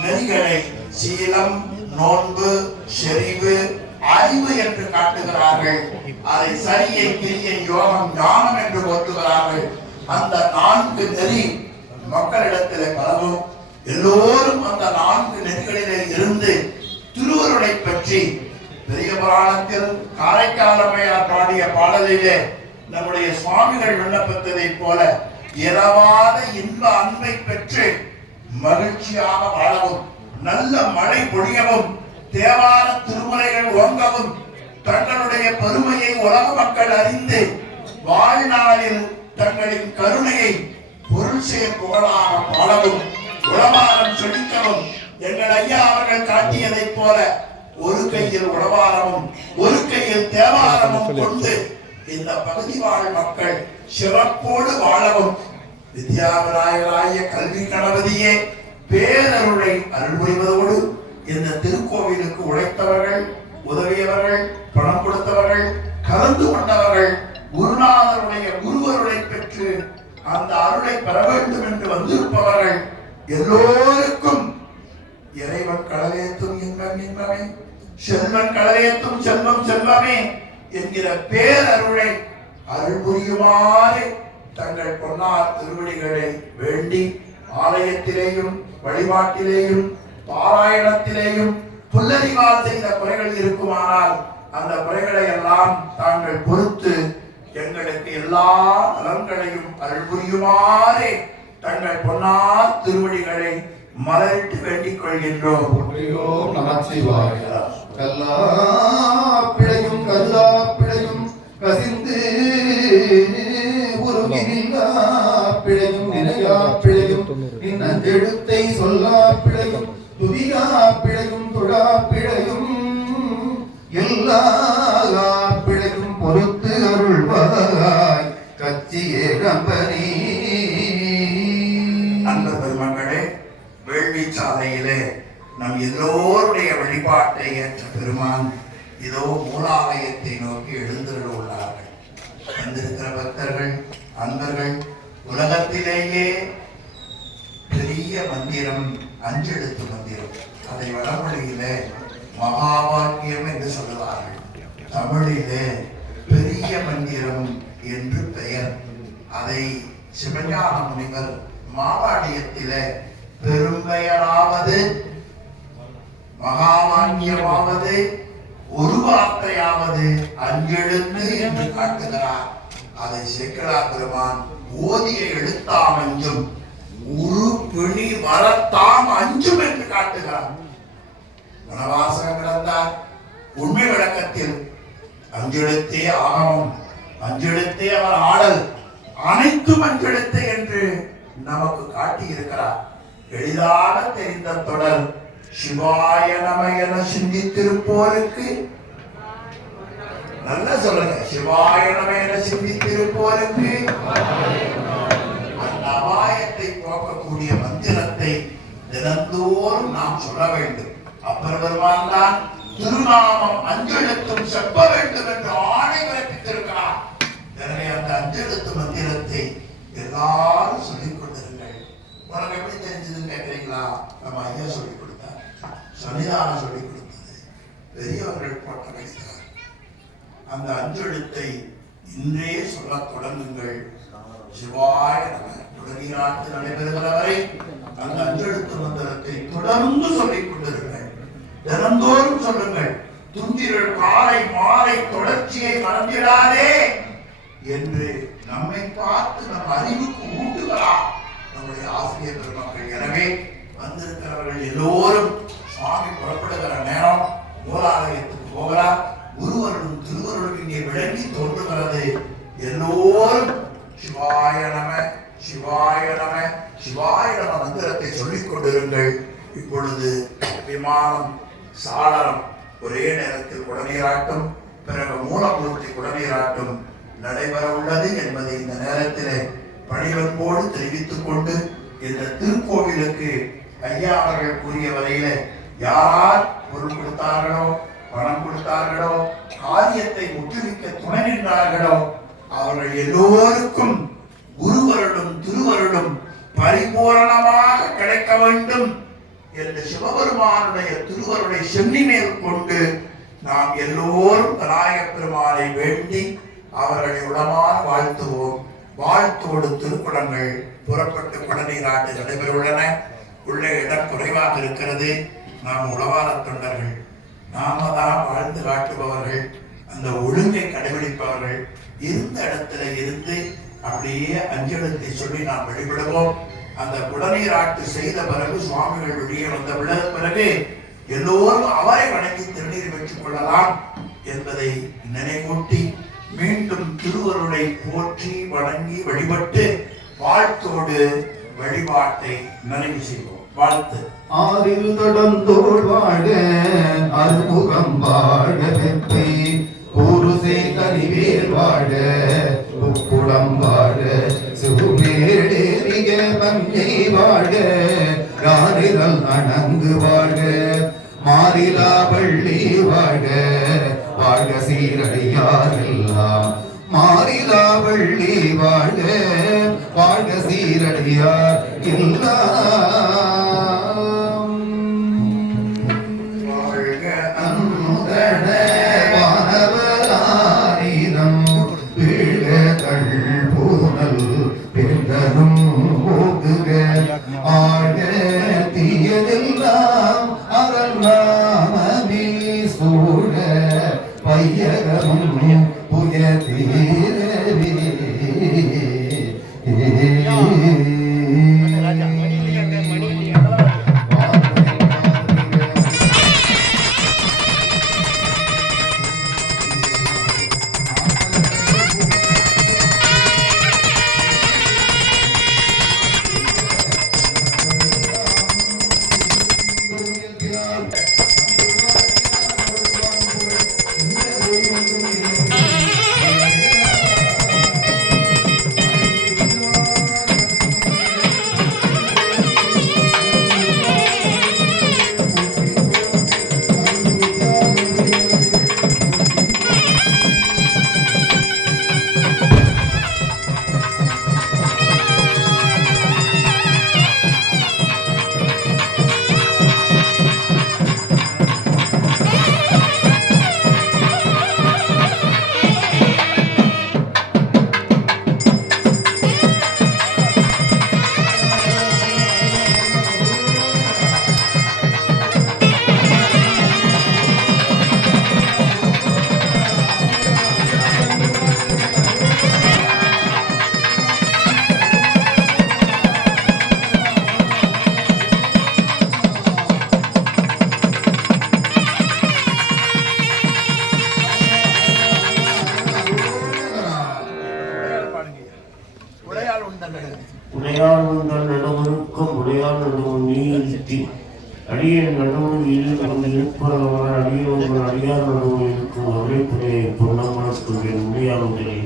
நெறிகளை சீலம், நோன்பு, செறிவு, அறிவு என்று காட்டுகிறார்கள். அதை சரியை, கிரியை, யோகம், ஞானம் என்று போற்றுகிறார்கள். அந்த 4 நெறி மக்களிடத்திலே பரவும். எல்லோரும் அந்த 4 நெறிகளிலே இருந்து திருவருளை பற்றி பெரிய புராணத்தில் காரைக்காலமையார் பாடிய பாடலிலே நம்முடைய சுவாமிகள் விண்ணப்பித்ததை போல இரவாத இன்ப அன்பை பெற்று மகிழ்ச்சியாக வாழவும், நல்ல மழை பொழியவும், தேவார திருமுறைகள் ஓங்கவும், தங்களுடைய பெருமையை உலக மக்கள் அறிந்து வாழ்நாளில் தங்களின் கருணையை பொருள் செய்ய புகழாக பாடவும், உளவாரம் சொல்லிக்கவும், எங்கள் ஐயா அவர்கள் காட்டியதை போல ஒரு கையில் உளவாரமும் ஒரு கையில் தேவாரமும் கொண்டு இந்த பகுதி வாழ் மக்கள் சிறப்போடு வாழவும், வித்யாவிநாயகராய கல்வி கணபதியே பேரருளை அருள் புரிவதோடு இந்த திருக்கோவிலுக்கு உழைத்தவர்கள், உதவியவர்கள், பணம் கொடுத்தவர்கள், கலந்து கொண்டவர்கள், குருநாதருடைய குருவருளை பெற்று அந்த அருளை பெற வேண்டும் என்று வந்திருப்பவர்கள் எல்லோருக்கும் இறைவன் கடலேத்தும் இன்பம் இன்பமே, செல்வன் கடலேத்தும் செல்வம் செல்வமே என்கிற பேரருளை அருள் புரியுமாறு தங்கள் பொன்னார் திருவடிகளை வேண்டி ஆலயத்திலேயும் வழிபாட்டிலேயும் பாராயணத்திலேயும் புல்லறிவால் செய்த குறைகள் இருக்குமானால் அந்த குறைகளை எல்லாம் தாங்கள் பொறுத்து எங்களுக்கு எல்லா நலன்களையும் அருள் புரியுமாறு தங்கள் பொன்னார் திருவடிகளை மலரிட்டு வேண்டிக் கொள்கின்றோம். ஓம் நமச்சிவாய. கல்லா பிழையும் கல்லா பிழையும் கசிந்து உருகினில்லா பிழையும் நினையா பிழையும் நின்னெழுத்தை சொல்லா பிழையும் துதியா பிழையும் தொழா பிழையும் எல்லா பிழையும் பொறுத்து அருள்வாய் கச்சியே கம்பனி. அன்பர் பெருமக்களே, வேள்வி சாலையிலே நம் எல்லோருடைய வழிபாட்டை ஏற்ற பெருமான் இதோ மூலாலயத்தை நோக்கி எழுந்தருளுள்ளார்கள். வந்திருக்கிற பக்தர்கள், அன்பர்கள், உலகத்திலேயே பெரிய மந்திரம் 5 எழுத்து மந்திரம். அதை வடமொழியிலே மகாவாக்கியம் என்று சொல்லுவார்கள். தமிழிலே பெரிய மந்திரம் என்று பெயர். அதை சிவஞான முனிவர் மாவாடியத்திலே பெரும்பெயராவது, மகாவாக்கியமாவது, ஒரு வார்த்தையாவது 5 எழுத்து என்று காட்டுகிறார். அதை சேக்கிழார் பெருமான் ஓதிய எழுத்தாம் அஞ்சும் உரு பிணி வரத்தாம் அஞ்சும் என்று காட்டுகிறார். வனவாசகம் கிடந்தார் உண்மை விளக்கத்தில் 5 எழுத்தே ஆகமம், 5 எழுத்தே அவர் ஆடல், அனைத்தும் 5 எழுத்து என்று நமக்கு காட்டி இருக்கிறார். எளிதாக தெரிந்த தொடர் சிவாய நம என சிந்தித்திருப்போருக்கு, நல்லா சொல்லுங்க, சிவாய நம என சிந்தித்திருப்போருக்கு அந்த அபாயத்தை போக்கக்கூடிய மந்திரத்தை தினந்தோறும் நாம் சொல்ல வேண்டும். அப்பர் பெருமான் தான் திருநாமம் 5 எழுத்தும் செப்ப வேண்டும் என்று ஆணை பிறப்பித்திருக்கிறார். எனவே அந்த 5 எழுத்து மந்திரத்தை எல்லாரும் சொல்லிக் கொண்டிருங்கள். உனக்கு எப்படி தெரிஞ்சதுன்னு கேட்கிறீங்களா? நம்ம ஐயா சொல்லிக் கொடுத்தார், சன்னிதானம் சொல்லிக் கொடுத்தது, பெரியவர்கள் போட்ட வைத்தார். அந்த 5 எழுத்தை இன்றே சொல்ல தொடங்குங்கள். சிவாய நம தொடங்கினாட்டு நடைபெறுகிற வரை அந்த 5 எழுத்து மந்திரத்தை தொடர்ந்து சொல்லிக் கொண்டிருங்கள். தினந்தோறும் சொல்லுங்கள். துஞ்சிரள் காலை மாலை தொடர்ச்சியை மறந்திடாதே என்று நம்மை பார்த்து நம் அறிவுக்கு ஊட்டுகிறார் நம்முடைய ஆசிரியர் பெருமக்கள். எனவே வந்திருக்கிறவர்கள் எல்லோரும் சுவாமி புறப்படுகிற நேரம் மூலாலயத்துக்கு போகிறார். குருவருளும் திருவருளும் இங்கே விளங்கி தோன்றுகிறது. எல்லோரும் சிவாய நம சிவாய நம சிவாய நம மந்திரத்தை சொல்லிக் கொண்டிருங்கள். இப்பொழுது விமானம், சாளரம் ஒரே நேரத்தில் குடநீராட்டும், பிறகு மூலமூர்த்தி குடநீராட்டும் நடைபெற உள்ளது என்பதை இந்த நேரத்திலே பணிவன்போடு தெரிவித்துக் கொண்டு, இந்த திருக்கோவிலுக்கு ஐயா அவர்கள் கூறிய வரையில யார் பொருள் கொடுத்தார்களோ, பணம் கொடுத்தார்களோ, காரியத்தை முற்றுவிக்க துணை நின்றார்களோ அவர்கள் எல்லோருக்கும் குருவருளும் திருவருளும் பரிபூரணமாக கிடைக்க வேண்டும் என்று சிவபெருமானுடைய திருவருளை சென்னி மேல் கொண்டு நாம் எல்லோரும் விநாயகப் பெருமானை வேண்டி அவர்களை உளமாற வாழ்த்துவோம். வாழ்த்தோடு திருக்குடங்கள் புறப்பட்டு குடநீராட்டு நடைபெறவுள்ளன. உள்ளே இடம் குறைவாக இருக்கிறது. நாம் உளவார தொண்டர்கள், நாம தான் வாழ்ந்து காட்டுபவர்கள், அந்த ஒழுங்கை கடைபிடிப்பவர்கள். இருந்த இடத்துல இருந்து அப்படியே அஞ்செழுத்தை சொல்லி நாம் வழிபடுவோம். அந்த குடநீராட்டு செய்த பிறகு சுவாமிகள் வெளியே வந்த பிறகு எல்லோரும் அவரை வணங்கி திருநீர் பெற்றுக் கொள்ளலாம் என்பதை நினைவூட்டி மீண்டும் திருவருளை போற்றி வணங்கி வழிபட்டு வாழ்த்தோடு வழிபாட்டை நிறைவு செய்வோம். வாழ்த்து. ஆறில் தொடர்ந்தோள் வாழ அறுமுகம் வாழ வெப்பை கூறுசை தனிவேல் வாழ உப்புடம் வாழ சிறுமேடேறிய மஞ்சை வாழ காரிரல் அணங்கு வாழ மாறிலா பள்ளி வாழ வாழ சீரடியார் எல்லாம் மாறிலா வள்ளி வாழ வாழ சீரடியார் எல்லாம் வாழ்க அந்தண வானவராயிரம் வீழ கள்பூனல் பெருந்தரும் போகுக ஆழ தீயதெல்லாம் அரண் நாமமே சூழ பையகமும் புய தீரவே உடையாள் வந்தால் நடவருக்கும் உடையாள் நடுவன் நீர்த்தி அடிய நடுவன் இருந்து இருப்பவர் அடியவர்கள் அடியார் நடுவன் இருக்கும் உரைப்புரையை பொன்னமனத்துடைய உடையாளர்களே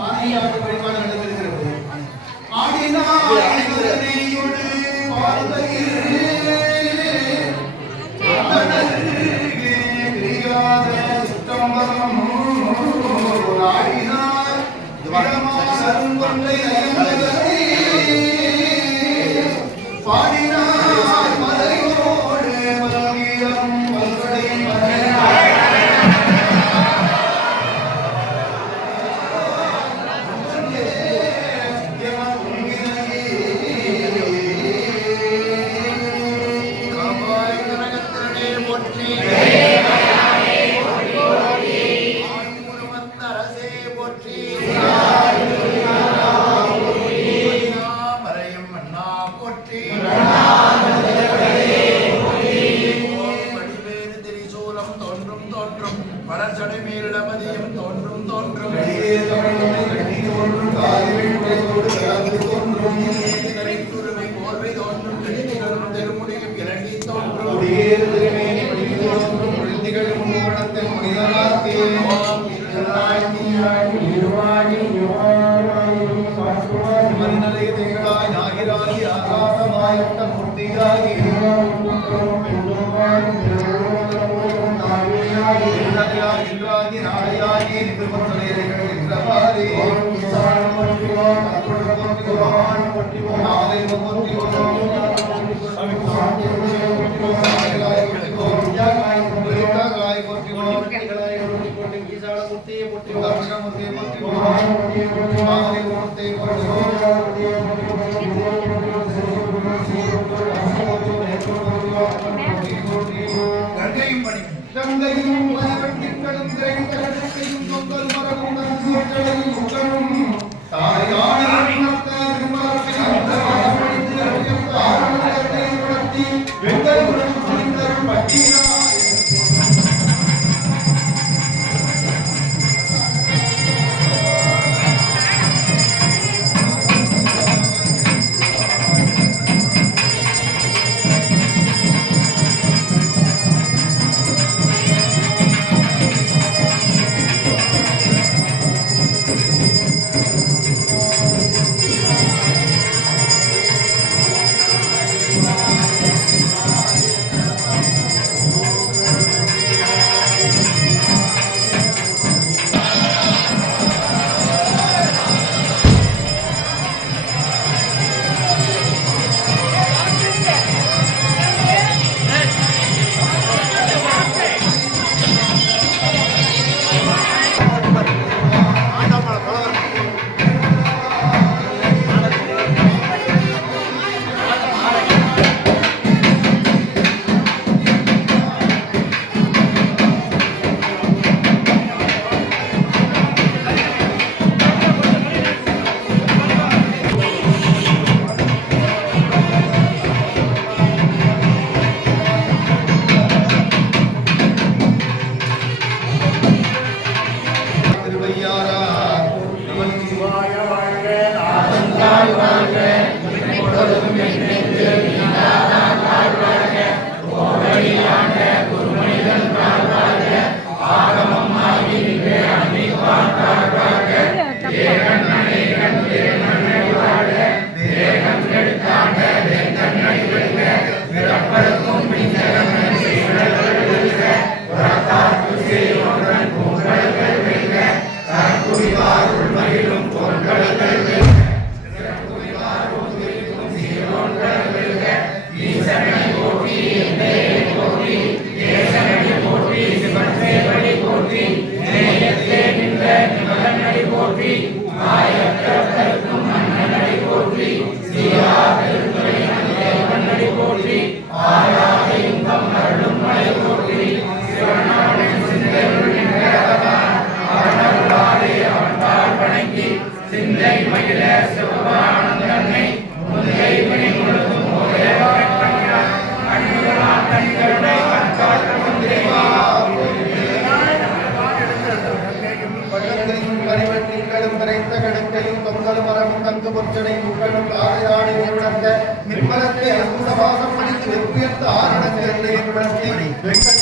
பாதியாட்டு வழிபாடு நடைபெறுகிறது. ஆடினாயோடு பிரியாத சுற்றம்பரம் ஆடினார் கொண்டை பாடினார் மலையோடு மலவீரம் பல்கடை வெங்கட்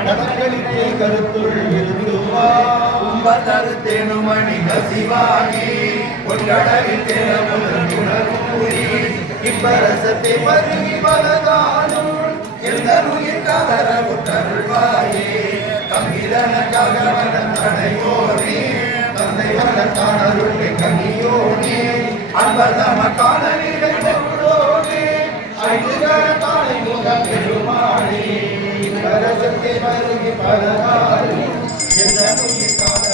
கடற்கழித்து கருத்துள் இருந்துவா உம்பதரு தேனுமணி கசிவாகி பொன்கடலில் தேனமுதூரி இப்பரசத்தை பருகி பலகாலும் எந்த நுயிர் கவர உத்தருள்வாயே தம்பிதன ககவன தடையோனே தந்தை வளர்த்தானருளை கனியோனே அன்பதம காணலிடை பொருளோனே ஐந்துகர தாளை முக பெருமானே இப்பரசத்தை பருகி பலகாலும் எந்த நுயிர் கவர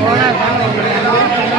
போனா